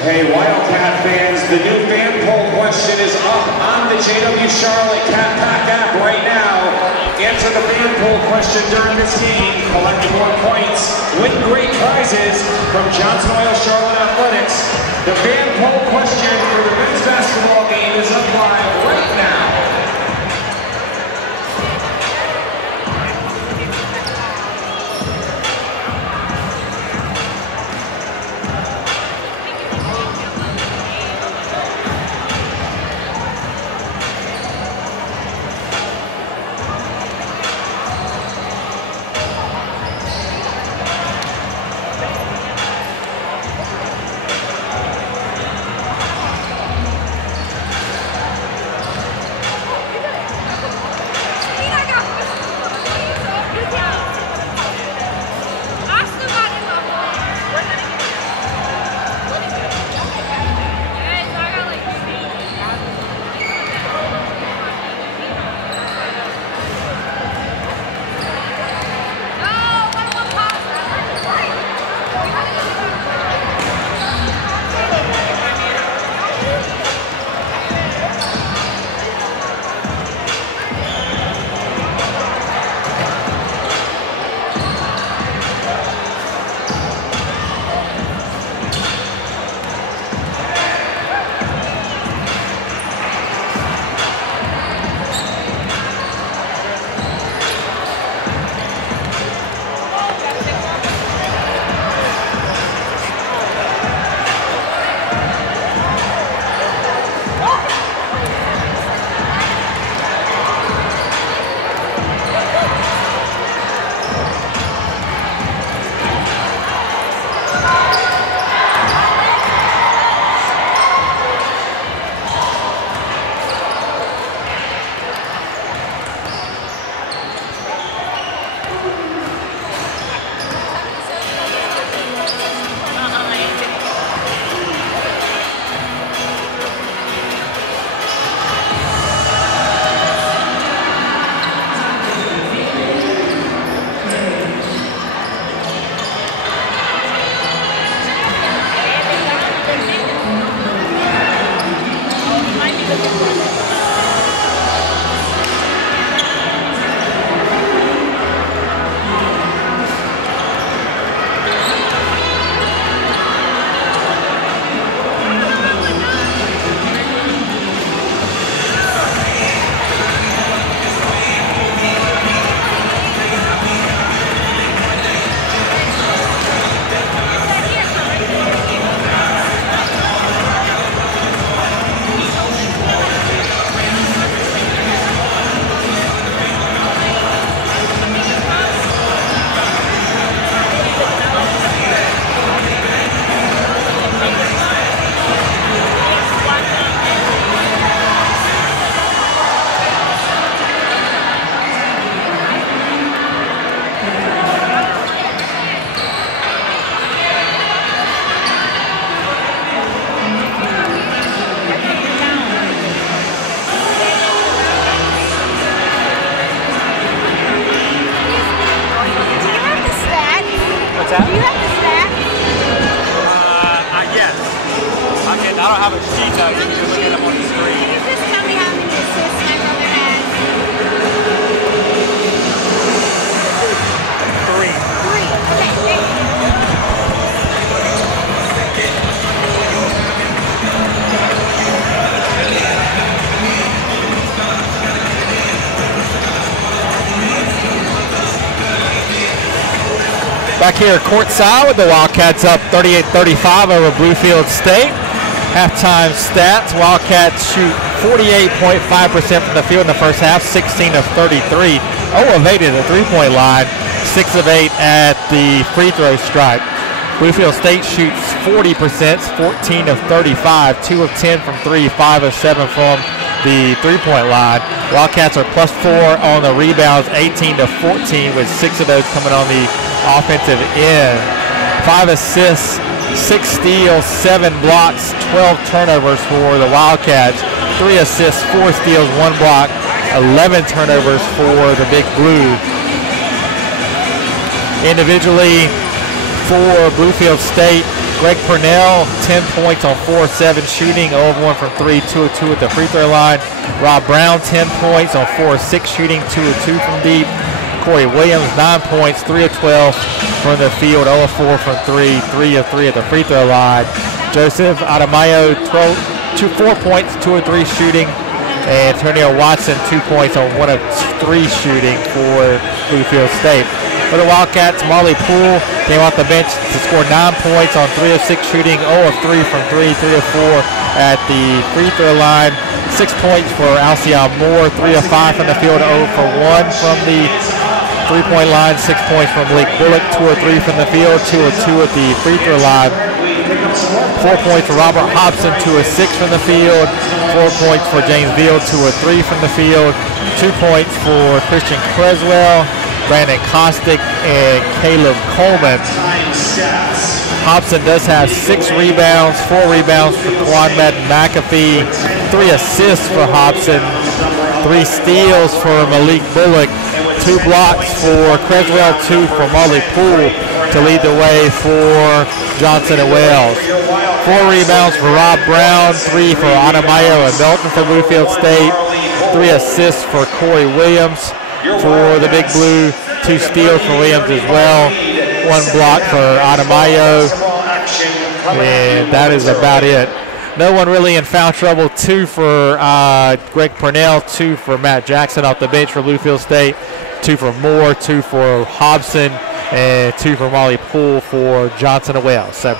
Okay, Wildcat fans, the new fan poll question is up on the JW Charlotte Cat Pack app right now. Answer the fan poll question during this game, collect more points, win great prizes from Johnson Oil Charlotte Athletics. The fan poll question for the men's basketball game is up live right now. What's that? Do you have the stat? Yes. I don't have a sheet though. You can just look at them on the screen. Can you just tell me how many assists my brother has? 3. 3. Okay, thank you. Back here courtside with the Wildcats up 38-35 over Bluefield State. Halftime stats, Wildcats shoot 48.5% from the field in the first half, 16 of 33. 0 of 8 at the three-point line, 6 of 8 at the free throw stripe. Bluefield State shoots 40%, 14 of 35, 2 of 10 from 3, 5 of 7 from the three-point line. Wildcats are +4 on the rebounds, 18 to 14, with 6 of those coming on the offensive end. 5 assists, 6 steals, 7 blocks, 12 turnovers for the Wildcats. 3 assists, 4 steals, 1 block, 11 turnovers for the Big Blue. Individually for Bluefield State, Greg Purnell, 10 points on 4 of 7 shooting, 0 of 1 from 3, 2 of 2 at the free throw line. Rob Brown, 10 points on 4 of 6 shooting, 2 of 2 from deep. Corey Williams, 9 points, 3 of 12 from the field, 0 of 4 from 3, 3 of 3 at the free throw line. Joseph Adamayo, 4 points, 2 of 3 shooting. And Antonio Watson, 2 points on 1 of 3 shooting for Bluefield State. For the Wildcats, Marley Poole came off the bench to score 9 points on 3 of 6 shooting, 0 of 3 from 3, 3 of 4 at the free throw line. 6 points for Alcion Moore, 3 of 5 from the field, 0 for 1 from the three-point line. 6 points from Blake Bullock, 2 of 3 from the field, 2 of 2 at the free throw line. 4 points for Robert Hobson, 2 of 6 from the field. 4 points for James Veal, 2 of 3 from the field. 2 points for Christian Creswell, Brandon Kostick, and Caleb Coleman. Hobson does have 6 rebounds, 4 rebounds for Quanmet McAfee, 3 assists for Hobson, 3 steals for Malik Bullock, 2 blocks for Creswell, 2 for Marley Poole to lead the way for Johnson and Wells. 4 rebounds for Rob Brown, 3 for Adamayo and Melton for Bluefield State, 3 assists for Corey Williams for the Big Blue, 2 steals for Williams as well, 1 block for Adamayo, and that is about it. No one really in foul trouble. 2 for Greg Purnell, 2 for Matt Jackson off the bench for Bluefield State, 2 for Moore, 2 for Hobson, and 2 for Marley Poole for Johnson and Wells. So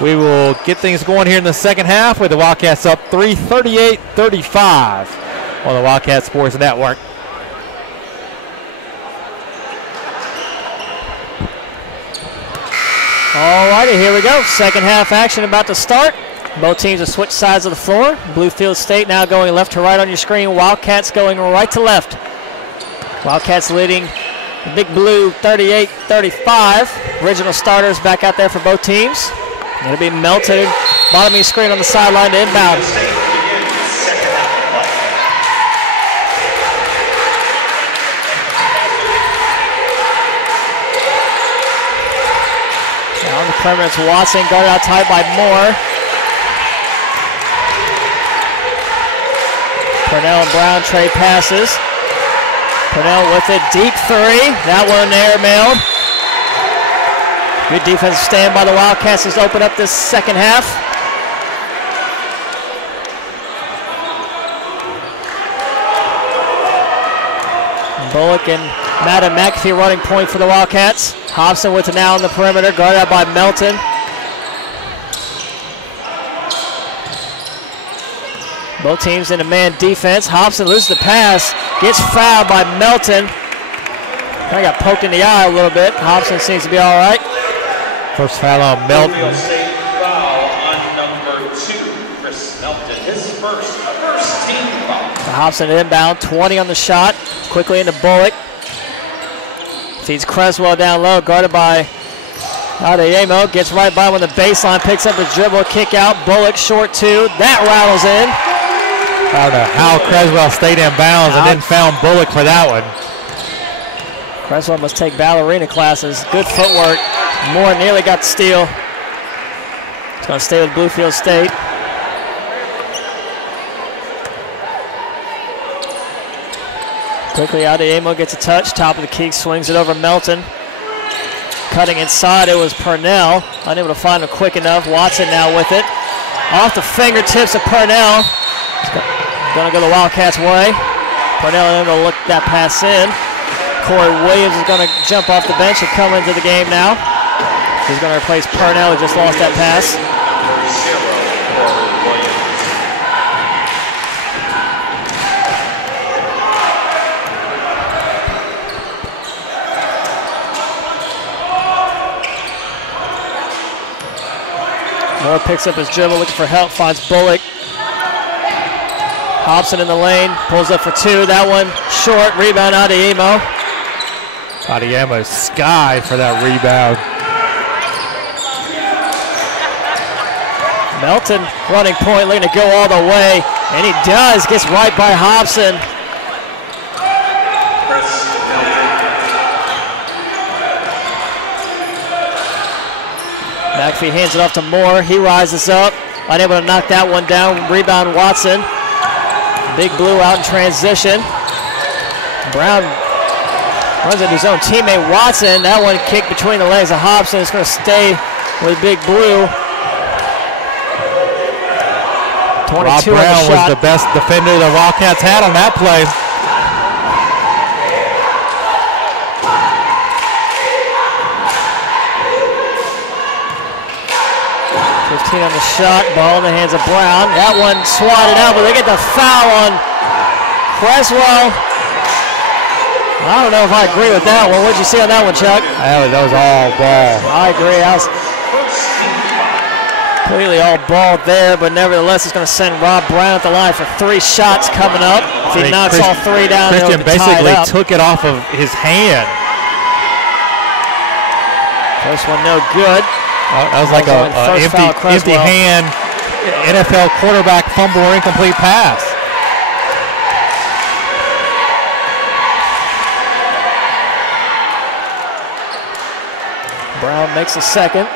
we will get things going here in the second half with the Wildcats up 38-35 on the Wildcat Sports Network. All righty, here we go. Second half action about to start. Both teams have switched sides of the floor. Bluefield State now going left to right on your screen. Wildcats going right to left. Wildcats leading the Big Blue 38-35. Original starters back out there for both teams. It'll be Melton, bottom of your screen on the sideline to inbound. Now on the perimeter, it's Watson, guarded out tight by Moore. Purnell and Brown trade passes. Purnell with it, deep 3. That one air-mailed. Good defensive stand by the Wildcats has opened up this second half. Bullock and Madden McAfee running point for the Wildcats. Hobson with it now on the perimeter, guarded out by Melton. Both teams in a man defense. Hobson loses the pass, gets fouled by Melton. Kind of got poked in the eye a little bit. Hobson seems to be all right. First foul on Melton. Foul on number 2, Chris Melton. His first team foul. Hobson inbound, 20 on the shot. Quickly into Bullock. Feeds Creswell down low, guarded by Adeyemo. Gets right by him on the baseline, picks up his dribble, kick out. Bullock short 2. That rattles in. I don't know how Creswell stayed in bounds and then found Bullock for that one. Creswell must take ballerina classes. Good footwork. Moore nearly got the steal. It's going to stay with Bluefield State. Quickly, Adeyemo gets a touch. Top of the key, swings it over Melton. Cutting inside, it was Purnell. Unable to find him quick enough. Watson now with it. Off the fingertips of Purnell. Going to go the Wildcats' way. Purnell unable to look that pass in. Corey Williams is going to jump off the bench and come into the game now. He's going to replace Purnell, who just lost that pass. Moore picks up his dribble, looking for help, finds Bullock. Hobson in the lane, pulls up for 2. That one short, rebound Adeyemo. Adeyemo sky for that rebound. Melton running point, looking to go all the way, and he does, gets right by Hobson. McAfee hands it off to Moore. He rises up, unable to knock that one down. Rebound Watson. Big Blue out in transition. Brown runs into his own teammate Watson. That one kicked between the legs of Hobson. It's going to stay with Big Blue. 22 Rob Brown was the best defender the Wildcats had on that play. 15 on the shot, ball in the hands of Brown. That one swatted out, but they get the foul on Creswell. I don't know if I agree with that one. What did you see on that one, Chuck? That was all ball. I agree. I was completely all ball there, but nevertheless, it's going to send Rob Brown at the line for 3 shots coming up. If he knocks all 3 down, Christian basically took it off of his hand. First one no good. That was like an empty hand NFL quarterback fumble or incomplete pass. Brown makes a second.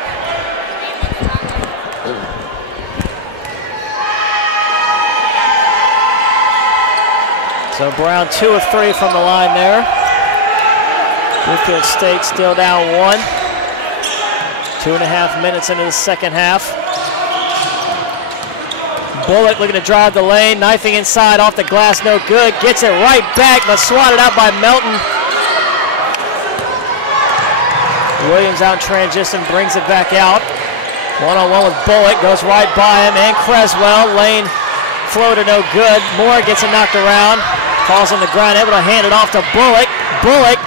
So Brown 2 of 3 from the line there. Bluefield State still down 1. 2.5 minutes into the second half. Bullock looking to drive the lane, knifing inside off the glass, no good. Gets it right back, but swatted out by Melton. Williams out in transition, brings it back out. One-on-one with Bullock, goes right by him, and Creswell. Lane floater, no good. Moore gets it knocked around, falls on the ground, able to hand it off to Bullock. Bullock,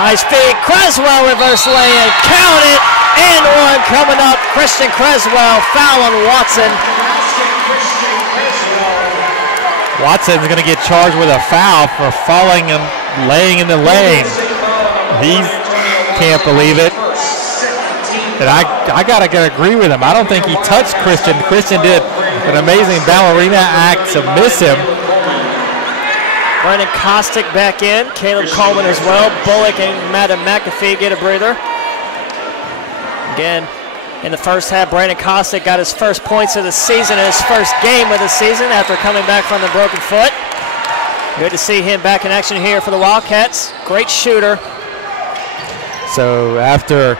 nice feed. Creswell reverse lane, count it. And one coming up, Christian Creswell, foul on Watson. Watson's going to get charged with a foul for falling and laying in the lane. He can't believe it. And I got to agree with him. I don't think he touched Christian. Christian did an amazing ballerina act to miss him. Brandon Kostick back in, Caleb Coleman as well. Bullock and Matt McAfee get a breather. Again, in the first half, Brandon Kostick got his first points of the season in his first game of the season after coming back from the broken foot. Good to see him back in action here for the Wildcats. Great shooter. So after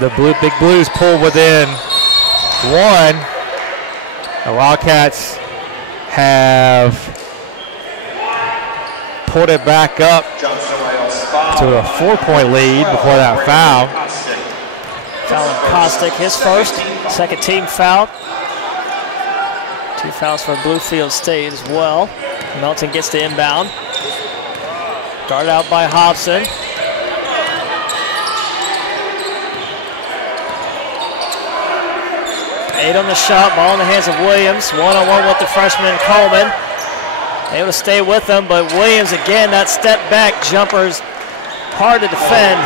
the Big Blues pulled within 1, the Wildcats have pulled it back up to a 4-point lead before that foul. Foul on Kostick, his first, second team foul. 2 fouls for Bluefield State as well. Melton gets the inbound. Guarded out by Hobson. 8 on the shot, ball in the hands of Williams. One-on-one with the freshman Coleman. Able to stay with them, but Williams again, that step back jumper's hard to defend.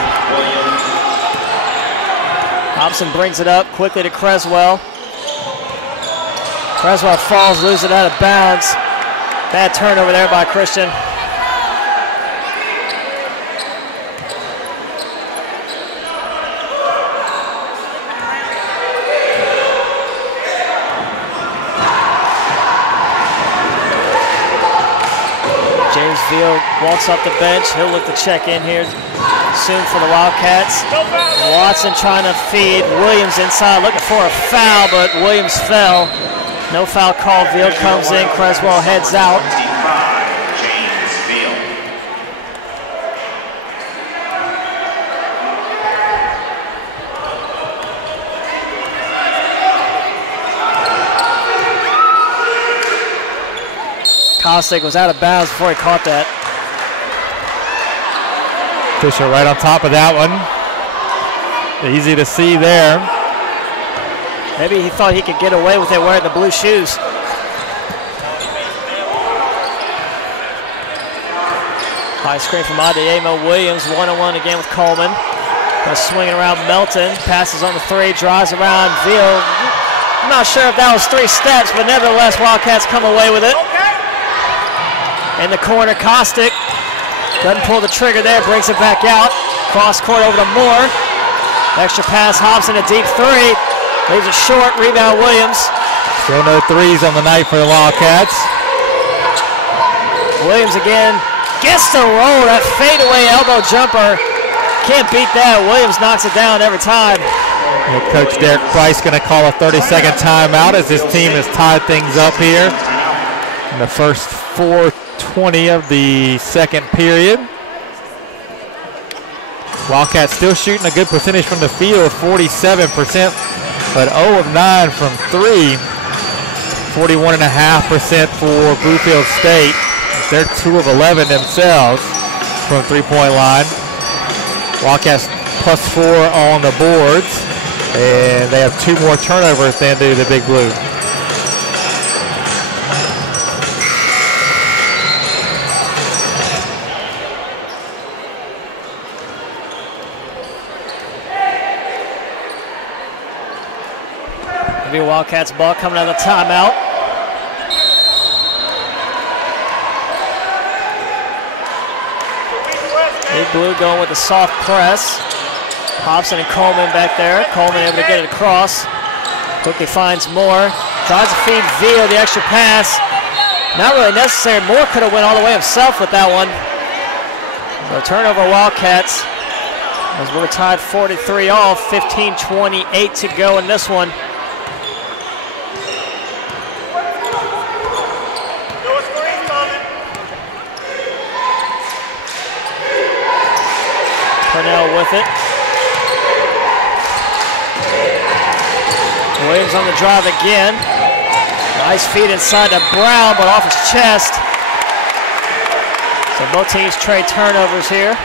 Hobson brings it up quickly to Creswell. Creswell falls, loses it out of bounds. Bad turnover there by Christian. James Veal walks up the bench. He'll look to check in here soon for the Wildcats. Watson trying to feed Williams inside, looking for a foul, but Williams fell. No foul call. Veal comes in. Creswell heads out. Kostick was out of bounds before he caught that. Fisher right on top of that one. Easy to see there. Maybe he thought he could get away with it wearing the blue shoes. High screen from Adeyemo Williams. One-on-one again with Coleman. Swinging around Melton. Passes on the 3, drives around Veal. I'm not sure if that was 3 steps, but nevertheless, Wildcats come away with it. In the corner, Kostick doesn't pull the trigger there, brings it back out. Cross court over to Moore. Extra pass, Hobson, a deep 3. Leaves it short. Rebound Williams. Still no threes on the night for the Wildcats. Williams again gets to roll. That fadeaway elbow jumper. Can't beat that. Williams knocks it down every time. Coach Derek Price going to call a 30-second timeout as his team has tied things up here in the first 4:20 of the second period. Wildcats still shooting a good percentage from the field, 47%, but 0 of 9 from 3. 41.5% for Bluefield State. They're 2 of 11 themselves from three-point line. Wildcats +4 on the boards, and they have 2 more turnovers than do the Big Blue. Maybe Wildcats ball coming out of the timeout. Big Blue going with the soft press. Hobson and Coleman back there. Coleman able to get it across. Quickly finds Moore. Tries to feed Villa the extra pass. Not really necessary. Moore could have went all the way himself with that one. So turnover Wildcats. As we're tied 43 all, 15:28 to go in this one. Purnell with it. Williams on the drive again. Nice feed inside to Brown, but off his chest. So both teams trade turnovers here.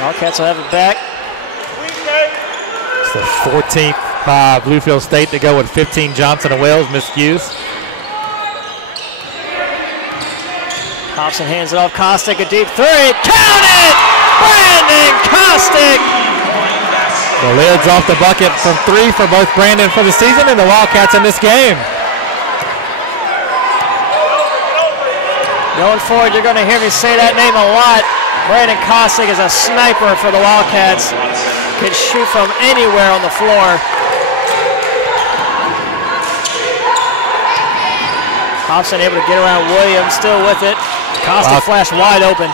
Wildcats will have it back. It's the 14th by Bluefield State to go with 15 Johnson and Wells miscues. Hobson hands it off. Kostick, a deep three. Count it! Brandon Kostick! The lid's off the bucket from 3 for both Brandon for the season and the Wildcats in this game. Going forward, you're going to hear me say that name a lot. Brandon Kostick is a sniper for the Wildcats. Can shoot from anywhere on the floor. Hobson able to get around Williams, still with it. Kostick flash wide open.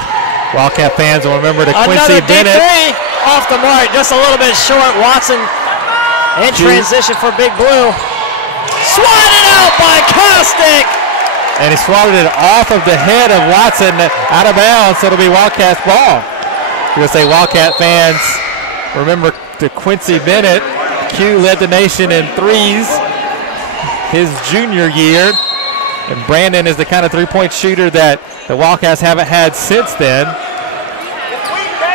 Wildcat fans will remember the Another Quincy Bennett. three off the mark, just a little bit short. Watson in transition for Big Blue. Swatted out by Kostick. And he swatted it off of the head of Watson out of bounds, so it'll be Wildcats ball. We're going to say Wildcat fans remember the Quincy Bennett. Q led the nation in threes his junior year. And Brandon is the kind of three-point shooter that the Wildcats haven't had since then.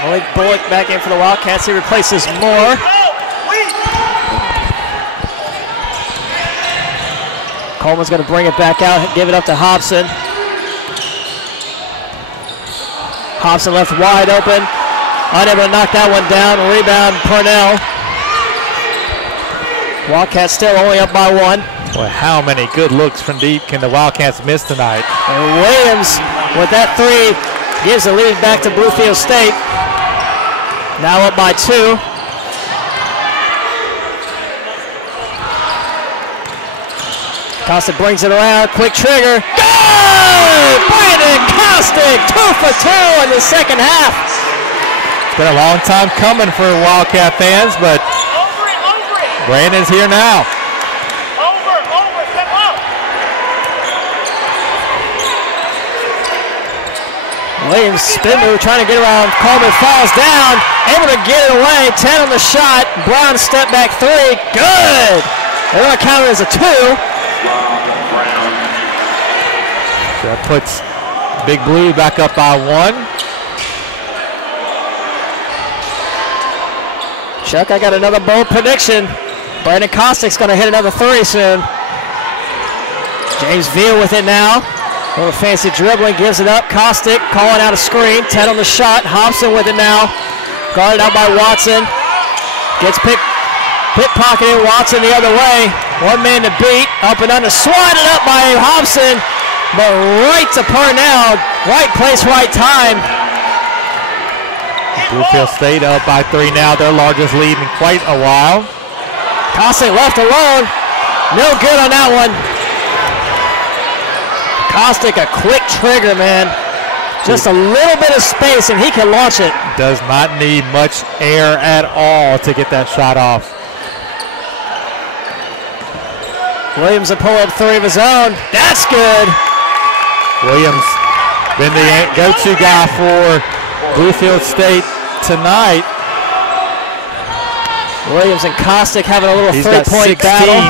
Malik Bullock back in for the Wildcats. He replaces Moore. Coleman's going to bring it back out, give it up to Hobson. Hobson left wide open. Unable to knock that one down. Rebound, Purnell. Wildcats still only up by 1. Boy, how many good looks from deep can the Wildcats miss tonight? And Williams with that 3 gives the lead back to Bluefield State. Now up by 2. Kostick brings it around, quick trigger. Good! Brandon Kostick, 2 for 2 in the second half. It's been a long time coming for Wildcat fans, but Brandon's here now. Williams spin move, trying to get around. Coleman falls down, able to get it away. 10 on the shot. Brown step back 3. Good. They're going to count it as a 2. So that puts Big Blue back up by 1. Chuck, I got another bold prediction. Brandon Kostick's going to hit another 3 soon. James Veal with it now. A little fancy dribbling, gives it up. Kostick calling out a screen. 10 on the shot. Hobson with it now. Guarded out by Watson. Gets pickpocketed. Watson the other way. 1 man to beat. Up and under. Swatted up by Hobson. But right to Purnell. Right place, right time. Bluefield State up by 3 now. Their largest lead in quite a while. Cossack left alone. No good on that one. Cossack, a quick trigger, man. Just a little bit of space and he can launch it. Does not need much air at all to get that shot off. Williams a pull-up three of his own. That's good. Williams been the go-to guy for Bluefield State tonight. Williams and Cossack having a little three-point battle.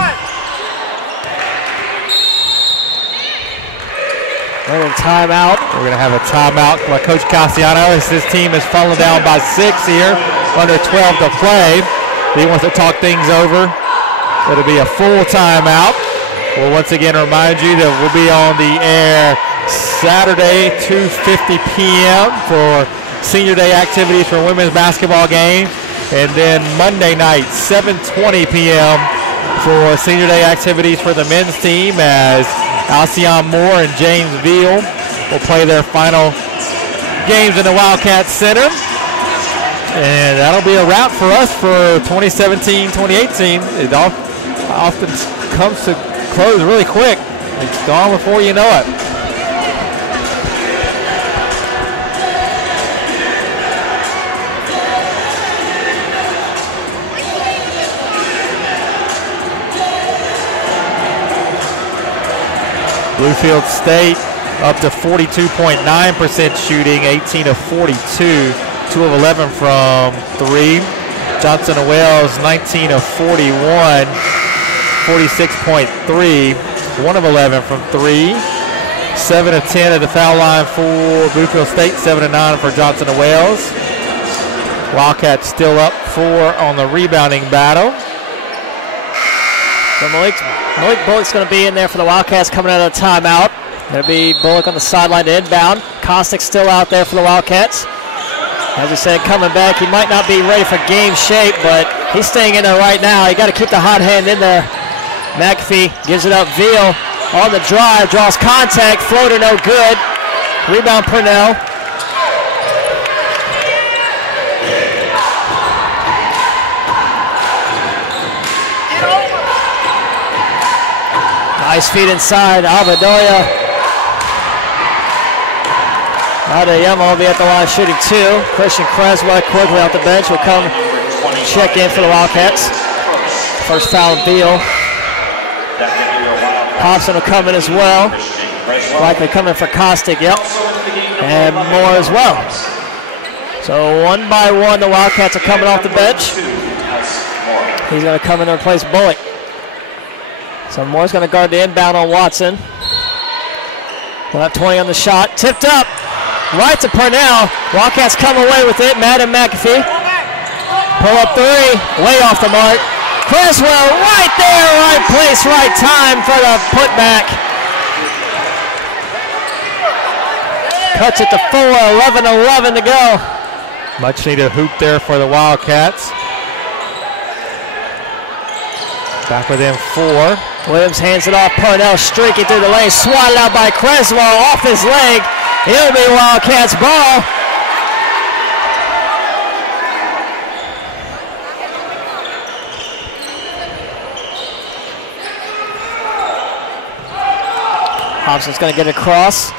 We're in timeout. We're going to have a timeout by Coach Cassiano as his team has fallen down by 6 here, under 12 to play. He wants to talk things over. It'll be a full timeout. We'll once again remind you that we'll be on the air Saturday, 2:50 p.m. for senior day activities for women's basketball game. And then Monday night, 7:20 p.m. for senior day activities for the men's team as Alcyon Moore and James Veal will play their final games in the Wildcat Center. And that'll be a wrap for us for 2017-2018. It often comes to close really quick. It's gone before you know it. Bluefield State up to 42.9% shooting, 18 of 42, 2 of 11 from 3. Johnson & Wales 19 of 41, 46.3, 1 of 11 from 3. 7 of 10 at the foul line for Bluefield State, 7 of 9 for Johnson & Wales. Wildcats still up 4 on the rebounding battle. So Malik Bullock's going to be in there for the Wildcats coming out of the timeout. There'll be Bullock on the sideline to inbound. Cossack's still out there for the Wildcats. As I said, coming back, he might not be ready for game shape, but he's staying in there right now. You got to keep the hot hand in there. McAfee gives it up. Veal on the drive, draws contact. Floater no good. Rebound Purnell. Nice feed inside, Albadoya. Adeyemo will be at the line shooting 2. Christian Creswell quickly off the bench will come check in for the Wildcats. First foul on Veal. Hobson will come in as well. Likely coming for Cossack, yep. And Moore as well. So one by one, the Wildcats are coming off the bench. He's going to come in and replace Bullock. So Moore's going to guard the inbound on Watson. We'll have 20 on the shot. Tipped up. Right to Purnell. Wildcats come away with it. Madden McAfee. Pull up 3. Way off the mark. Creswell right there. Right place, right time for the putback. Cuts it to 4. 11-11 to go. Much needed hoop there for the Wildcats. Back within 4. Williams hands it off. Purnell streaking through the lane. Swatted out by Creswell off his leg. It'll be Wildcats ball. Hobson's going to get it across.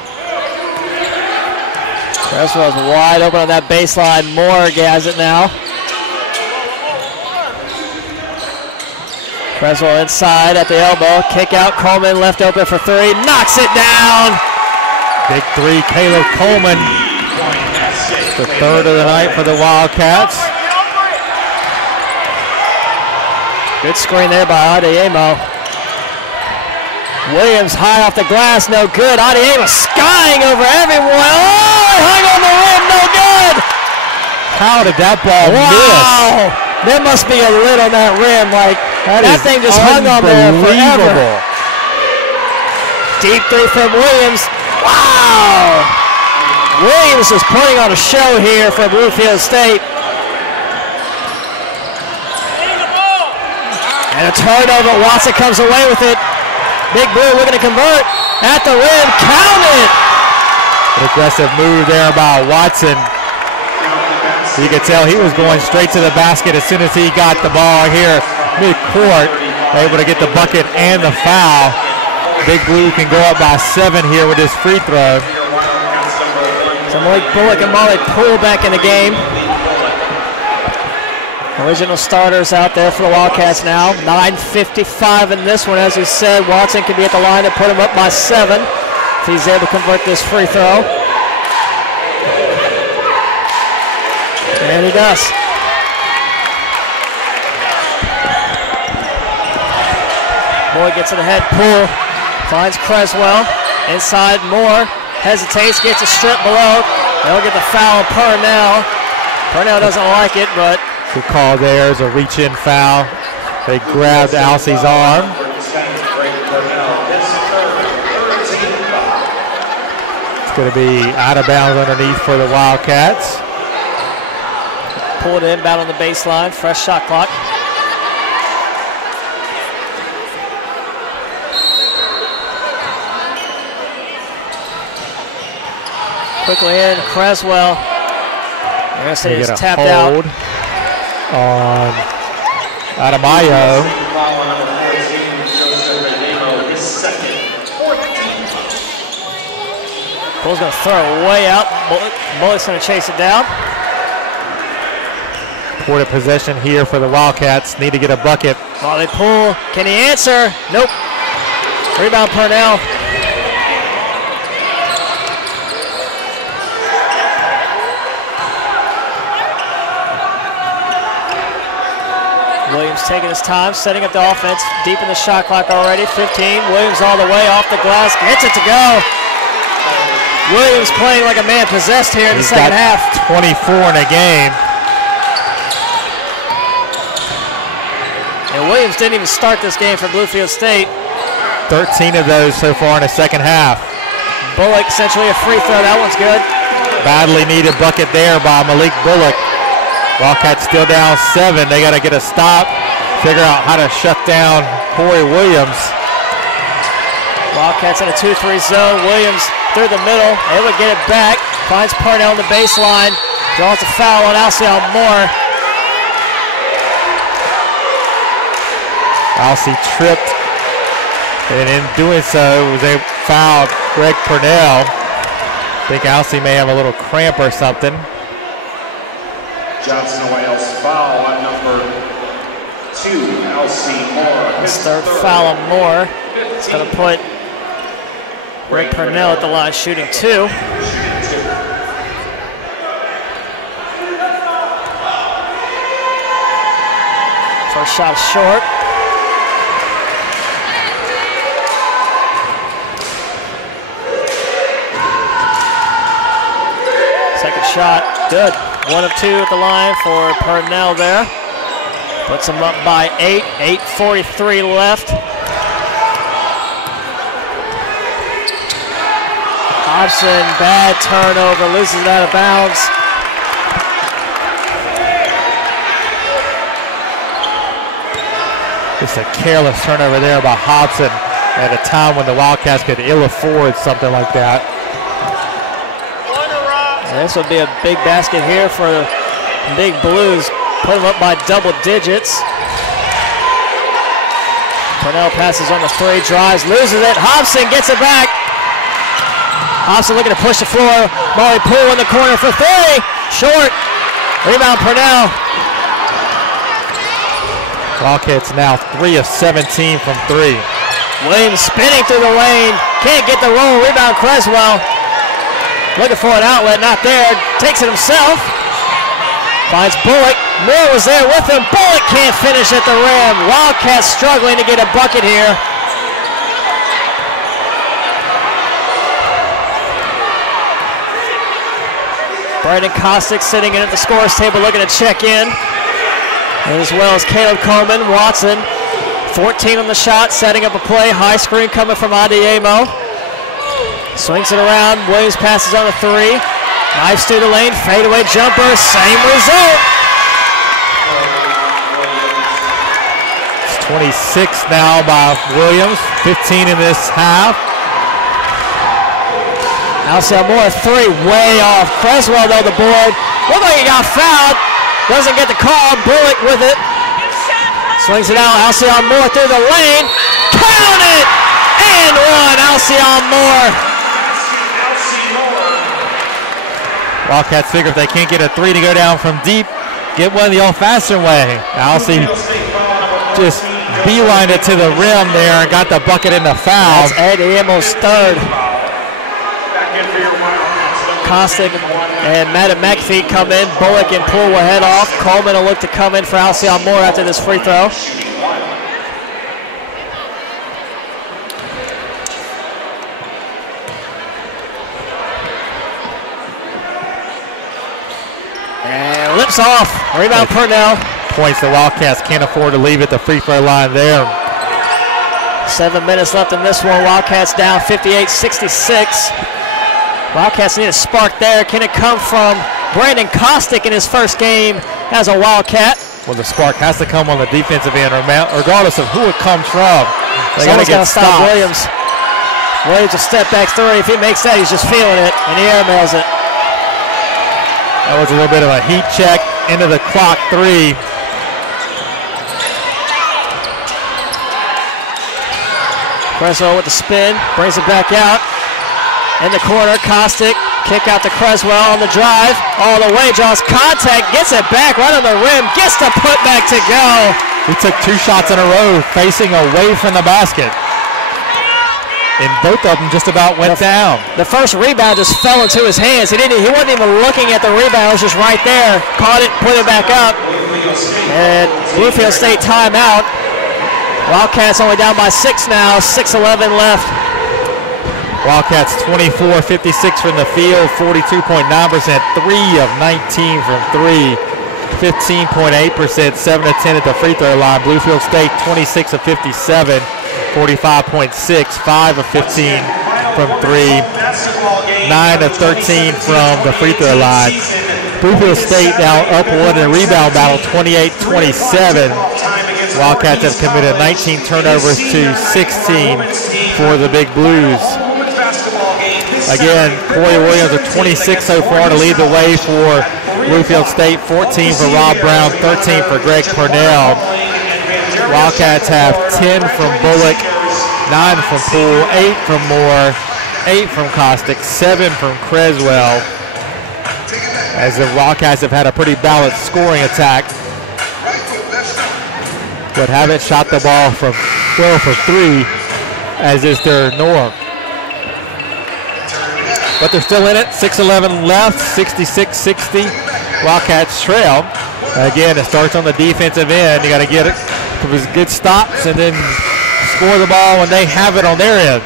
Creswell's wide open on that baseline. Moore has it now. Creswell inside at the elbow. Kick out. Coleman left open for 3. Knocks it down. Big 3, Caleb Coleman. The 3rd of the night for the Wildcats. Good screen there by Adeyemo. Williams high off the glass. No good. Adeyemo skying over everyone. Oh, hung on the rim. No good. How did that ball miss? There must be a lid on that rim. Like, that thing just hung on there forever. Deep 3 from Williams. Wow! Williams is putting on a show here for Bluefield State. And a turnover. Watson comes away with it. Big Blue looking to convert. At the rim. Count it! An aggressive move there by Watson. You could tell he was going straight to the basket as soon as he got the ball here midcourt, able to get the bucket and the foul. Big Blue can go up by 7 here with his free throw. So Malik Bullock and Molly Poole back in the game. Original starters out there for the Wildcats now. 9:55 in this one, as we said. Watson can be at the line to put him up by 7 if he's able to convert this free throw. And he does. Boy gets it ahead. Poole finds Creswell. Inside Moore. Hesitates, gets a strip below. They'll get the foul on Purnell. Purnell doesn't like it, but good call there is a reach-in foul. They grabbed Alcey's arm. It's going to be out of bounds underneath for the Wildcats. Pulled inbound on the baseline. Fresh shot clock. Quickly in, Creswell. They're going to say he's tapped out. On Adamayo. Bull's going to throw it way out. Bullock's going to chase it down. Quarter possession here for the Wildcats. Need to get a bucket. Oh, they pull. Can he answer? Nope. Rebound Purnell. Williams taking his time, setting up the offense, deep in the shot clock already. 15, Williams all the way off the glass, gets it to go. Williams playing like a man possessed here in the second half. 24 in a game. And Williams didn't even start this game for Bluefield State. 13 of those so far in the second half. Bullock essentially a free throw, that one's good. Badly needed bucket there by Malik Bullock. Wildcats still down 7. They got to get a stop, figure out how to shut down Corey Williams. Wildcats in a 2-3 zone. Williams through the middle, able to get it back. Finds Purnell on the baseline. Draws a foul on Alcey Moore. Alcey tripped, and in doing so, they fouled Greg Purnell. I think Alcey may have a little cramp or something. Johnson Wales foul on number 2, Alcey Moore. His third foul on Moore. It's going to put Greg Purnell at the line shooting 2. First shot short. Second shot, good. 1 of 2 at the line for Purnell there. Puts him up by 8, 8:43 left. Hobson, bad turnover, loses it out of bounds. Just a careless turnover there by Hobson at a time when the Wildcats could ill afford something like that. This would be a big basket here for the Big Blues. Put them up by double digits. Purnell passes on the 3, drives, loses it. Hobson gets it back. Hobson looking to push the floor. Molly Poole in the corner for 3. Short. Rebound Purnell. Wildcats now 3 of 17 from 3. Williams spinning through the lane. Can't get the roll. Rebound Creswell. Looking for an outlet, not there. Takes it himself. Finds Bullock. Moore was there with him. Bullock can't finish at the rim. Wildcats struggling to get a bucket here. Brandon Kostick sitting in at the scores table looking to check in. As well as Caleb Coleman. Watson, 14 on the shot, setting up a play. High screen coming from Adiemo. Swings it around. Williams passes on a 3. Knifes through the lane. Fadeaway jumper. Same result. It's 26 now by Williams. 15 in this half. Alcey Moore, 3 way off. Creswell though the board. Looked like he got fouled. Doesn't get the call. Bullock with it. Slings it out. Alcyon Moore through the lane. Count it! And one. Alcyon Moore. Wildcats figure if they can't get a three to go down from deep, get one the old-fashioned way. Alcyon just beelined it to the rim there and got the bucket in the foul. That's Ed Amos' third. Kostick and Madden McAfee come in. Bullock and Poole will head off. Coleman will look to come in for Alcyon Moore after this free throw. And lips off. Rebound Purnell. Points the Wildcats can't afford to leave at the free throw line there. 7 minutes left in this one. Wildcats down 58-66. Wildcats need a spark there. Can it come from Brandon Kostick in his first game as a Wildcat? Well, the spark has to come on the defensive end, regardless of who it comes from. They got to get stop Williams. Williams will step back three. If he makes that, he's just feeling it, and he airmails it. That was a little bit of a heat check into the clock. Three. Creswell with the spin, brings it back out. In the corner, Kostick, kick out to Creswell on the drive, all the way, draws contact, gets it back right on the rim, gets the putback to go. He took 2 shots in a row facing away from the basket. And both of them just about went down. The first rebound just fell into his hands. He wasn't even looking at the rebound, it was just right there. Caught it, put it back up. And Bluefield State timeout. Wildcats only down by 6 now, 6:11 left. Wildcats 24-56 from the field, 42.9%, 3 of 19 from 3, 15.8%, 7 of 10 at the free throw line. Bluefield State 26 of 57, 45.6, 5 of 15 from 3, 9 of 13 from the free throw line. Bluefield State now up one in the rebound battle, 28-27. Wildcats have committed 19 turnovers to 16 for the Big Blues. Again, Corey Williams with 26 so far to lead the way for Bluefield State, 14 for Rob Brown, 13 for Greg Purnell. Wildcats have 10 from Bullock, 9 from Poole, 8 from Moore, 8 from Kostick, 7 from Creswell. As the Wildcats have had a pretty balanced scoring attack, but haven't shot the ball from well for 3, as is their norm. But they're still in it. 6:11 left, 66-60. Wildcats trail. Again, it starts on the defensive end. You got to get it from his good stops and then score the ball when they have it on their end.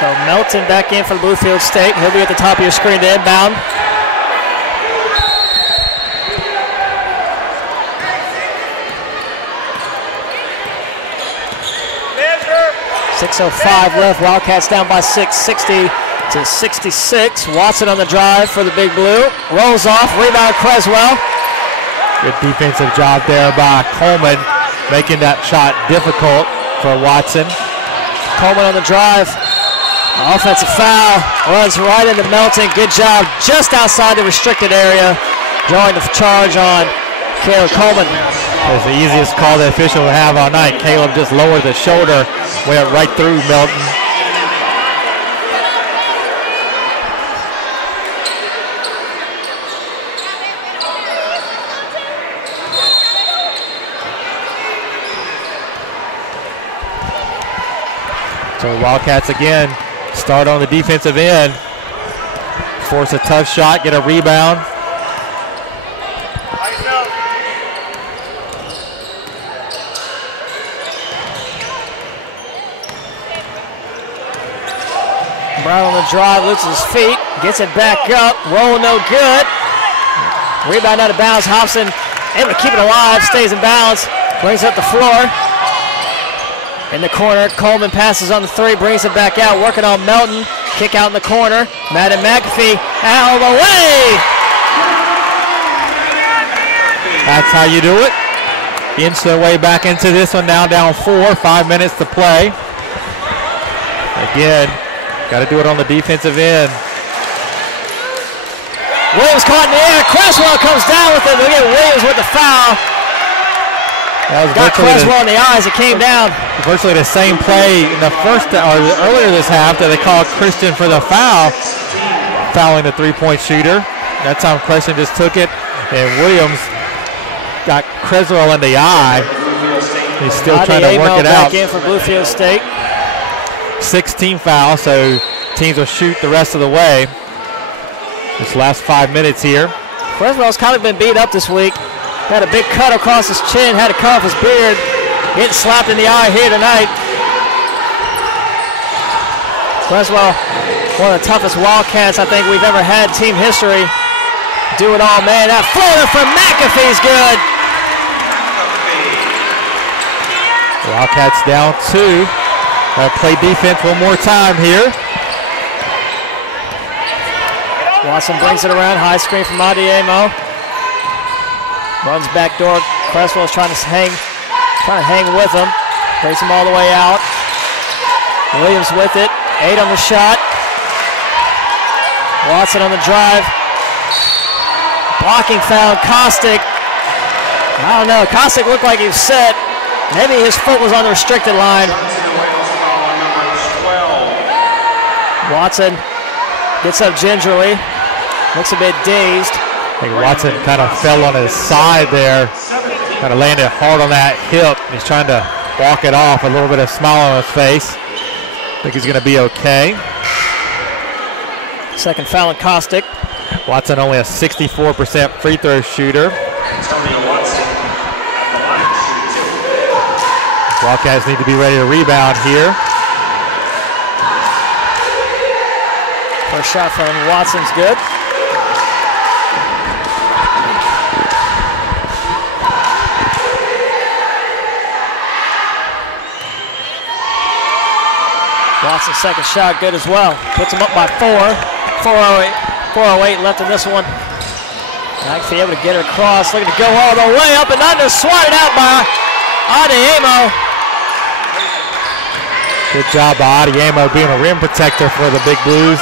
So Melton back in for Bluefield State. He'll be at the top of your screen to inbound. .605 left. Wildcats down by 6, 60-66. Watson on the drive for the Big Blue. Rolls off. Rebound Creswell. Good defensive job there by Coleman, making that shot difficult for Watson. Coleman on the drive. Offensive foul, runs right into Melton. Good job just outside the restricted area. Drawing the charge on Caleb Coleman. That's the easiest call the official will have all night. Caleb just lowered the shoulder, went right through Melton. So Wildcats again start on the defensive end, force a tough shot, get a rebound. Brown on the drive, loses his feet, gets it back up, roll no good. Rebound out of bounds, Hobson able to keep it alive, stays in bounds, brings it up the floor. In the corner, Coleman passes on the 3, brings it back out, working on Melton. Kick out in the corner. Madden McAfee out of the way. That's how you do it. inch their way back into this one, now down 4, 5 minutes to play. Again, got to do it on the defensive end. Williams caught in the air. Creswell comes down with it. Look at Williams with the foul. That was got Creswell in the eyes. It came down. Virtually the same play in the first, or earlier this half, that they called Christian for the foul, fouling the three-point shooter. That time Christian just took it, and Williams got Creswell in the eye. He's still trying to work it out. Back in for Bluefield State. 16 fouls, so teams will shoot the rest of the way. This last 5 minutes here. Creswell's kind of been beat up this week. Had a big cut across his chin, had to cut off his beard. Getting slapped in the eye here tonight. Creswell, one of the toughest Wildcats I think we've ever had, team history. Do it all, man. That floater from McAfee's good. Wildcats down 2. Play defense one more time here. Watson brings it around. High screen from Adiemo. Runs back door. Creswell's trying to hang with him. Brings him all the way out. Williams with it. 8 on the shot. Watson on the drive. Blocking foul. Kostick. I don't know. Kostick looked like he was set. Maybe his foot was on the restricted line. Watson gets up gingerly. Looks a bit dazed. I think Watson kind of fell on his side there. Kind of landed hard on that hip. He's trying to walk it off. A little bit of smile on his face. I think he's going to be okay. Second foul on Kostick. Watson only a 64% free throw shooter. Wildcats need to be ready to rebound here. First shot from Watson's good. Watson's second shot good as well. Puts him up by 4. 4:08 left in this one. Actually able to get her across. Looking to go all the way up and under. Swatted out by Adiemo. Good job by Adiemo being a rim protector for the Big Blues.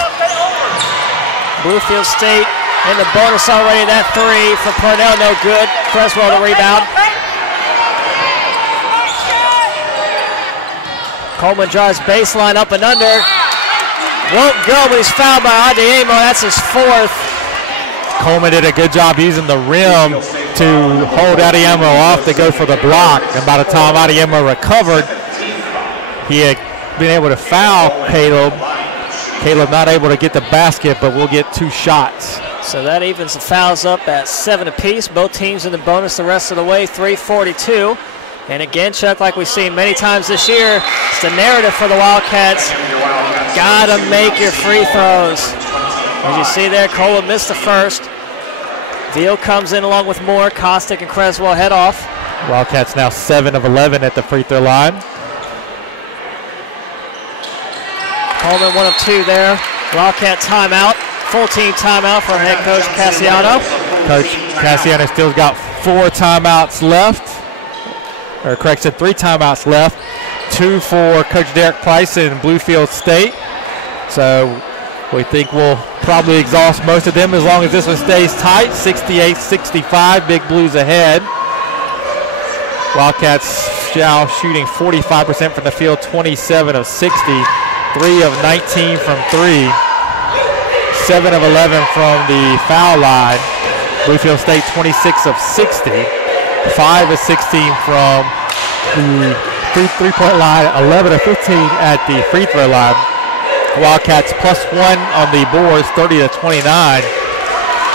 Bluefield State in the bonus already. That 3 for Parnell, no good. Creswell the rebound. Coleman drives baseline up and under. Won't go, but he's fouled by Adiemo. That's his 4th. Coleman did a good job using the rim to hold Adiemo off to go for the block. And by the time Adiemo recovered, he had been able to foul Caleb. Caleb not able to get the basket, but will get 2 shots. So that evens the fouls up at 7 apiece. Both teams in the bonus the rest of the way, 3:42. And again, Chuck, like we've seen many times this year, it's the narrative for the Wildcats. Gotta make your free throws. As you see there, Coleman missed the first. Veal comes in along with Moore. Kostick and Creswell head off. Wildcats now 7 of 11 at the free throw line. Coleman 1 of 2 there. Wildcat timeout. Full team timeout for head coach Cassiano. Coach Cassiano still got 4 timeouts left. Or correction, 3 timeouts left. 2 for Coach Derek Price in Bluefield State. So we think we'll probably exhaust most of them as long as this one stays tight. 68-65, Big Blues ahead. Wildcats now shooting 45% from the field, 27 of 60. 3 of 19 from 3. 7 of 11 from the foul line. Bluefield State 26 of 60. 5 of 16 from the three-point line. 11 of 15 at the free throw line. Wildcats +1 on the boards, 30-29.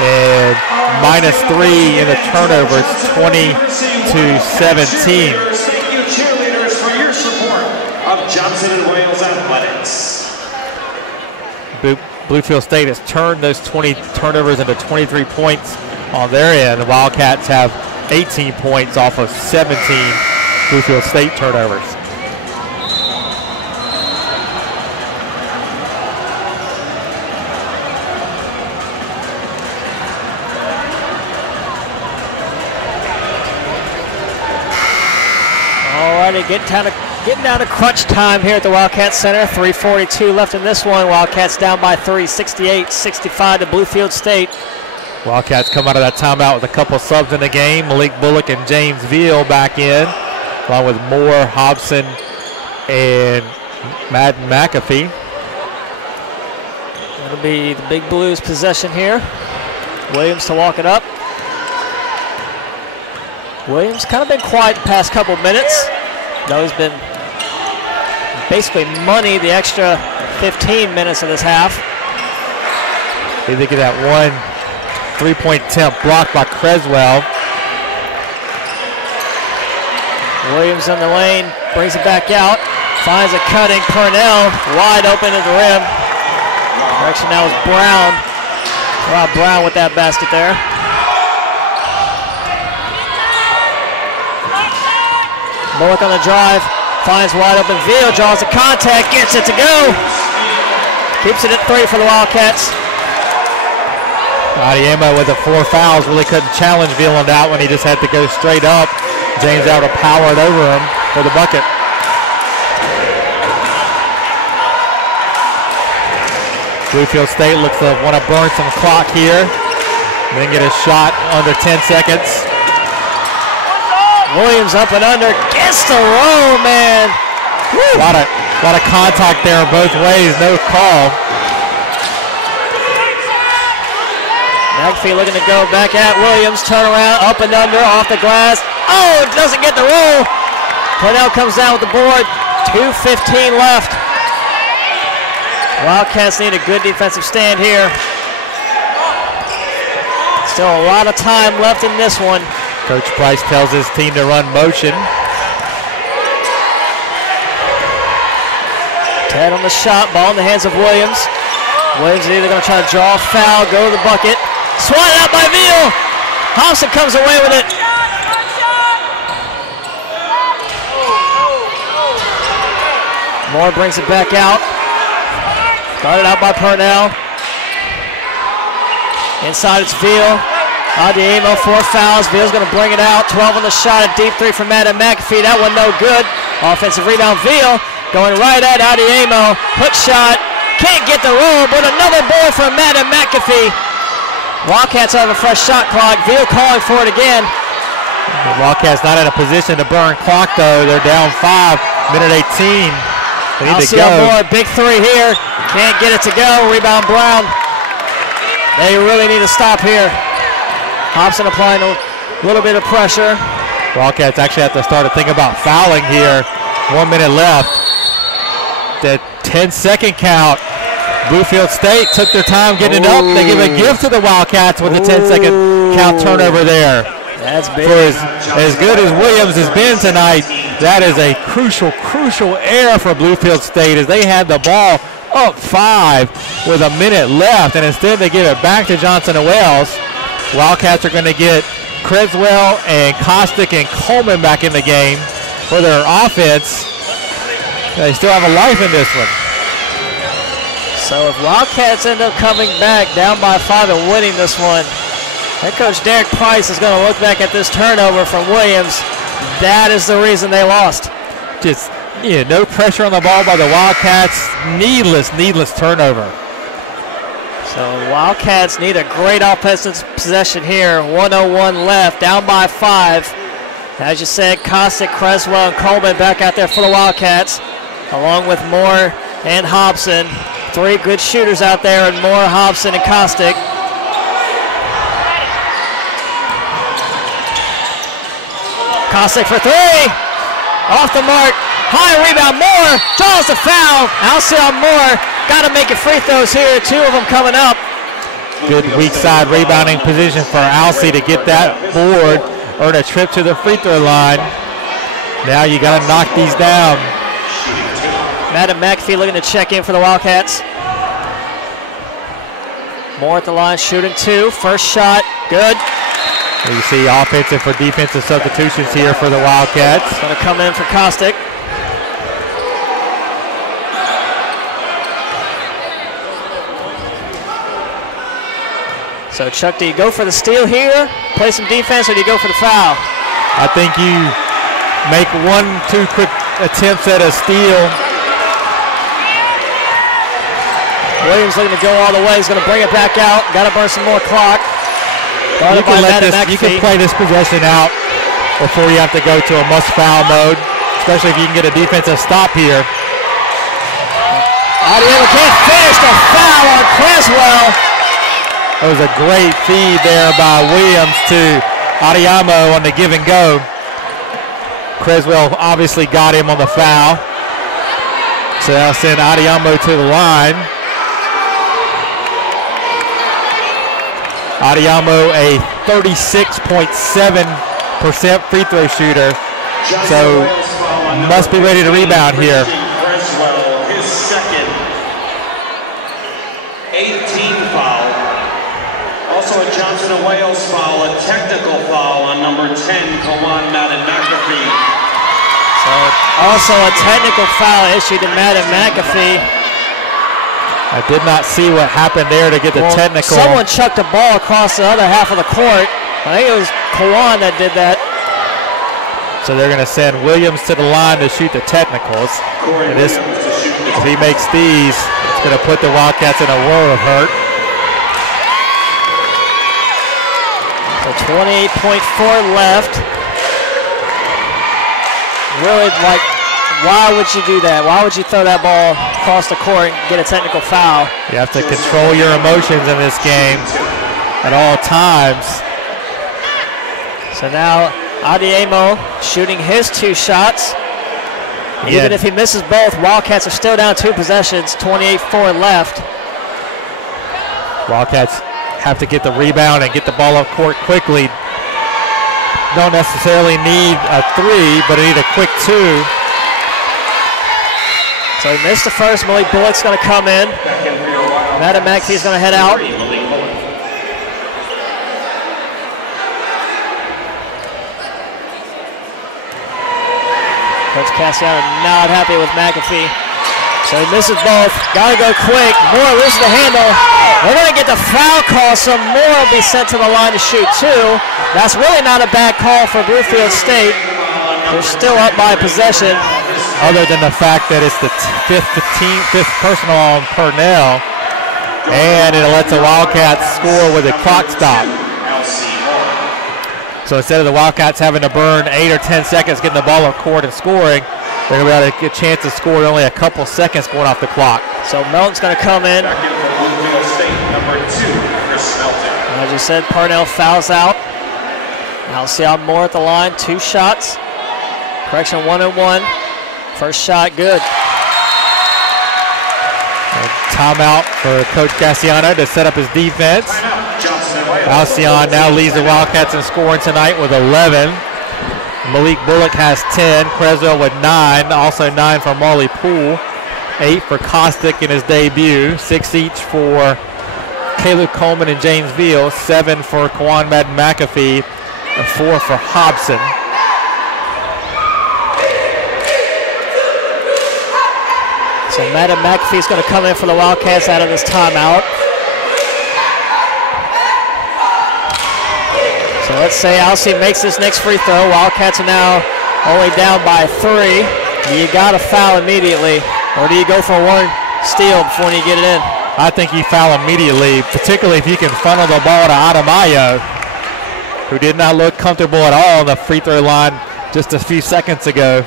And -3 in the turnovers, 20-17. Thank you, cheerleaders, for your support of Johnson & Wales Athletics. Bluefield State has turned those 20 turnovers into 23 points on their end. The Wildcats have 18 points off of 17 Bluefield State turnovers. Starting to getting down to crunch time here at the Wildcat Center. 3:42 left in this one. Wildcats down by 3, 68-65 to Bluefield State. Wildcats come out of that timeout with a couple subs in the game. Malik Bullock and James Veal back in, along with Moore, Hobson, and Madden McAfee. It'll be the Big Blues possession here. Williams to walk it up. Williams kind of been quiet the past couple minutes. No, he's been basically money the extra 15 minutes of this half. They get that one three-point attempt blocked by Creswell. Williams in the lane, brings it back out, finds a cutting Purnell, wide open at the rim. Correction, now is Brown. Rob Brown with that basket there. Bullock on the drive, finds wide open Veal, draws the contact, gets it to go. Keeps it at 3 for the Wildcats. Adiemo with the 4 fouls really couldn't challenge Veal on that one. He just had to go straight up. James able to power it over him for the bucket. Bluefield State looks to want to burn some clock here, and then get a shot under 10 seconds. Williams up and under, gets the roll, man. A lot of contact there both ways, no call. McAfee looking to go back at Williams, turn around, up and under, off the glass. Oh, doesn't get the roll. Purnell comes down with the board, 2:15 left. Wildcats need a good defensive stand here. Still a lot of time left in this one. Coach Price tells his team to run motion. Ted on the shot, ball in the hands of Williams. Williams is either going to try to draw a foul, go to the bucket. Swatted out by Veal. Hobson comes away with it. Moore brings it back out. Started out by Purnell. Inside it's Veal. Adiemo, 4 fouls. Veal's going to bring it out. 12 on the shot. A deep 3 from Madden McAfee. That one no good. Offensive rebound. Veal going right at Adiemo. Hook shot. Can't get the roll, but another board from Madden McAfee. Wildcats have a fresh shot clock. Veal calling for it again. The Wildcats not in a position to burn clock though. They're down 5, minute 18. They need to go. Moore, big 3 here. Can't get it to go. Rebound Brown. They really need to stop here. Hobson applying a little bit of pressure. Wildcats actually have to start to think about fouling here. 1 minute left. The 10-second count. Bluefield State took their time getting it up. They give a gift to the Wildcats with a 10-second count turnover there. That's big. For as good as Williams has been tonight, that is a crucial error for Bluefield State as they had the ball up 5 with a minute left, and instead they give it back to Johnson and Wells. Wildcats are going to get Creswell and Kostick and Coleman back in the game for their offense. They still have a life in this one. So if Wildcats end up coming back down by 5 and winning this one, head coach Derek Price is going to look back at this turnover from Williams. That is the reason they lost. Just no pressure on the ball by the Wildcats. Needless turnover. So Wildcats need a great offensive possession here. 1:01 left, down by 5. As you said, Kostick, Creswell, and Coleman back out there for the Wildcats, along with Moore and Hobson. 3 good shooters out there, and Moore, Hobson, and Kostick. Kostick for 3. Off the mark. High rebound. Moore draws the foul. Alcyon Moore got to make it free throws here. 2 of them coming up. Good weak side rebounding position for Alcee to get that board, earn a trip to the free throw line. Now you got to knock these down. Madden McAfee looking to check in for the Wildcats. Moore at the line, shooting 2. First shot, good. You see offensive for defensive substitutions here for the Wildcats. Going to come in for Kostick. So Chuck, do you go for the steal here, play some defense, or do you go for the foul? I think you make 1-2 quick attempts at a steal. Williams looking to go all the way. He's going to bring it back out. Got to burn some more clock. You can play this possession out before you have to go to a must-foul mode, especially if you can get a defensive stop here. Adiamo can't finish the foul on Creswell. That was a great feed there by Williams to Adiamo on the give and go. Creswell obviously got him on the foul. So that'll send Adiamo to the line. Adiamo a 36.7% free throw shooter. So must be ready to rebound here. Creswell, his second 18 foul. Also a Johnson and Wales foul, a technical foul on number 10, Kawan Madden McAfee. So also a technical foul issued to Madden McAfee. I did not see what happened there to get the technical. Someone chucked a ball across the other half of the court. I think it was Kawan that did that. So they're going to send Williams to the line to shoot the technicals. And this, if he makes these, it's going to put the Wildcats in a world of hurt. So 28.4 left. Really, like, why would you do that? Why would you throw that ball across the court and get a technical foul? You have to control your emotions in this game at all times. So now Adiamo shooting his 2 shots. Even if he misses both, Wildcats are still down 2 possessions, 28-4 left. Wildcats have to get the rebound and get the ball up court quickly. Don't necessarily need a 3, but need a quick 2. So he missed the first. Malik Bullock's going to come in. Madden McAfee's going to head out. Coach Cassiano not happy with McAfee. So he misses both. Got to go quick. Moore loses the handle. We're going to get the foul call, so Moore will be sent to the line to shoot 2. That's really not a bad call for Bluefield State. They're still up by possession. Other than the fact that it's the fifth personal on Purnell, and it lets the Wildcats score with a clock stop. So instead of the Wildcats having to burn 8 or 10 seconds getting the ball on court and scoring, they're going to be able to get a chance to score in only a couple seconds going off the clock. So Melton's going to come in. Bluefield State, number 2, Chris Melton. As you said, Purnell fouls out. Now see how Moore at the line, 2 shots. Correction 1-1. First shot, good. Timeout for Coach Cassiano to set up his defense. Alcyon now leads the Wildcats in scoring tonight with 11. Malik Bullock has 10. Creswell with 9. Also 9 for Marley Poole. 8 for Kostick in his debut. 6 each for Caleb Coleman and James Veal. 7 for Kawan Madden McAfee. And 4 for Hobson. So Madden McAfee's going to come in for the Wildcats out of this timeout. So let's say Alcyon makes this next free throw. Wildcats are now only down by 3. Do you got to foul immediately, or do you go for one steal before you get it in? I think you foul immediately, particularly if you can funnel the ball to Adamayo, who did not look comfortable at all on the free throw line just a few seconds ago.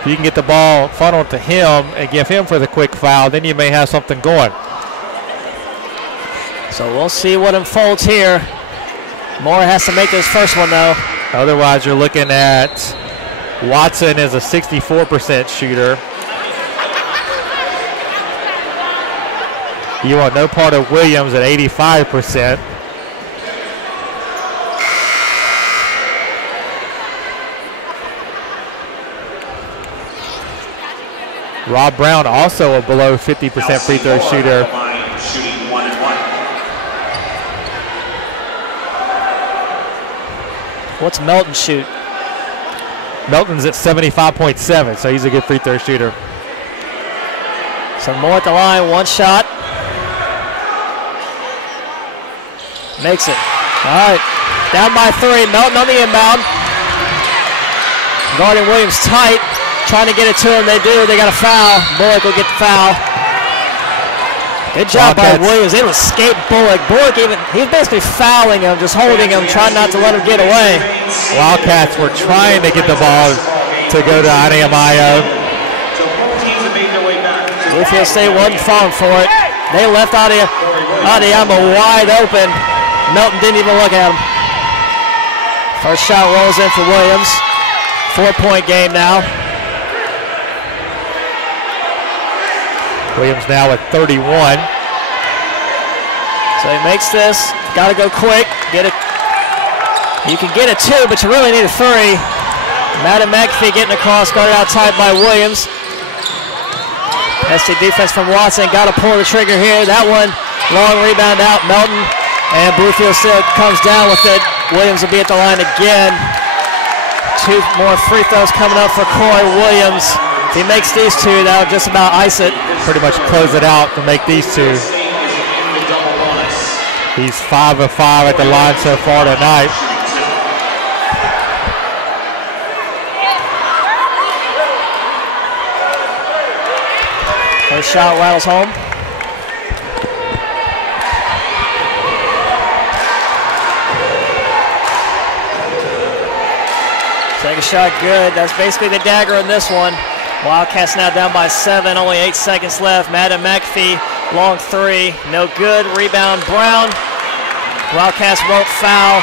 If you can get the ball funneled to him and give him for the quick foul, then you may have something going. So we'll see what unfolds here. Moore has to make this first one, though. Otherwise, you're looking at Watson as a 64% shooter. You want no part of Williams at 85%. Rob Brown also a below 50% free throw shooter. Shooting 1-1. What's Melton shoot? Melton's at 75.7, so he's a good free throw shooter. So Moore at the line, 1 shot. Makes it. All right, down by 3. Melton on the inbound. guarding Williams tight, trying to get it to him. They do. They got a foul. Bullock will get the foul. Good job by Williams. They would escape Bullock. Bullock he was basically fouling him, just holding him, trying not to let him get away. Wildcats were trying to get the ball to go to Adeyemayo. Bluefield State wasn't falling for it. They left Adeyemo wide open. Melton didn't even look at him. First shot rolls in for Williams. 4-point game now. Williams now at 31. So he makes this. Got to go quick. Get it. You can get a 2, but you really need a 3. Madden McAfee getting across, guarded out tight by Williams. Nasty defense from Watson. Got to pull the trigger here. That one, long rebound out. Melton, and Bluefield still comes down with it. Williams will be at the line again. 2 more free throws coming up for Corey Williams. If he makes these 2, that'll just about ice it. Pretty much close it out to make these 2. He's 5 of 5 at the line so far tonight. First shot rattles home. Second shot good. That's basically the dagger in this one. Wildcats now down by 7, only 8 seconds left. Madden McAfee, long 3, no good. Rebound Brown. Wildcats won't foul.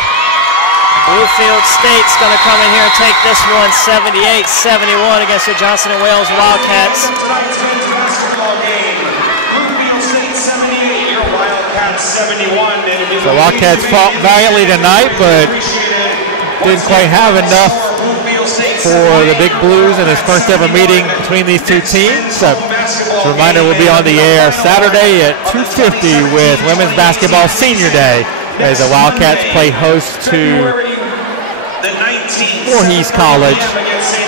Bluefield State's going to come in here and take this one 78-71 against the Johnson & Wales Wildcats. The Wildcats fought valiantly tonight, but didn't quite have enough for the Big Blues in this first ever meeting between these 2 teams. So, as a reminder, we'll be on the air Saturday at 2:50 with Women's Basketball Senior Day as the Wildcats play host to Voorhees College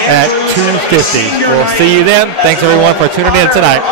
at 2:50. We'll see you then. Thanks everyone for tuning in tonight.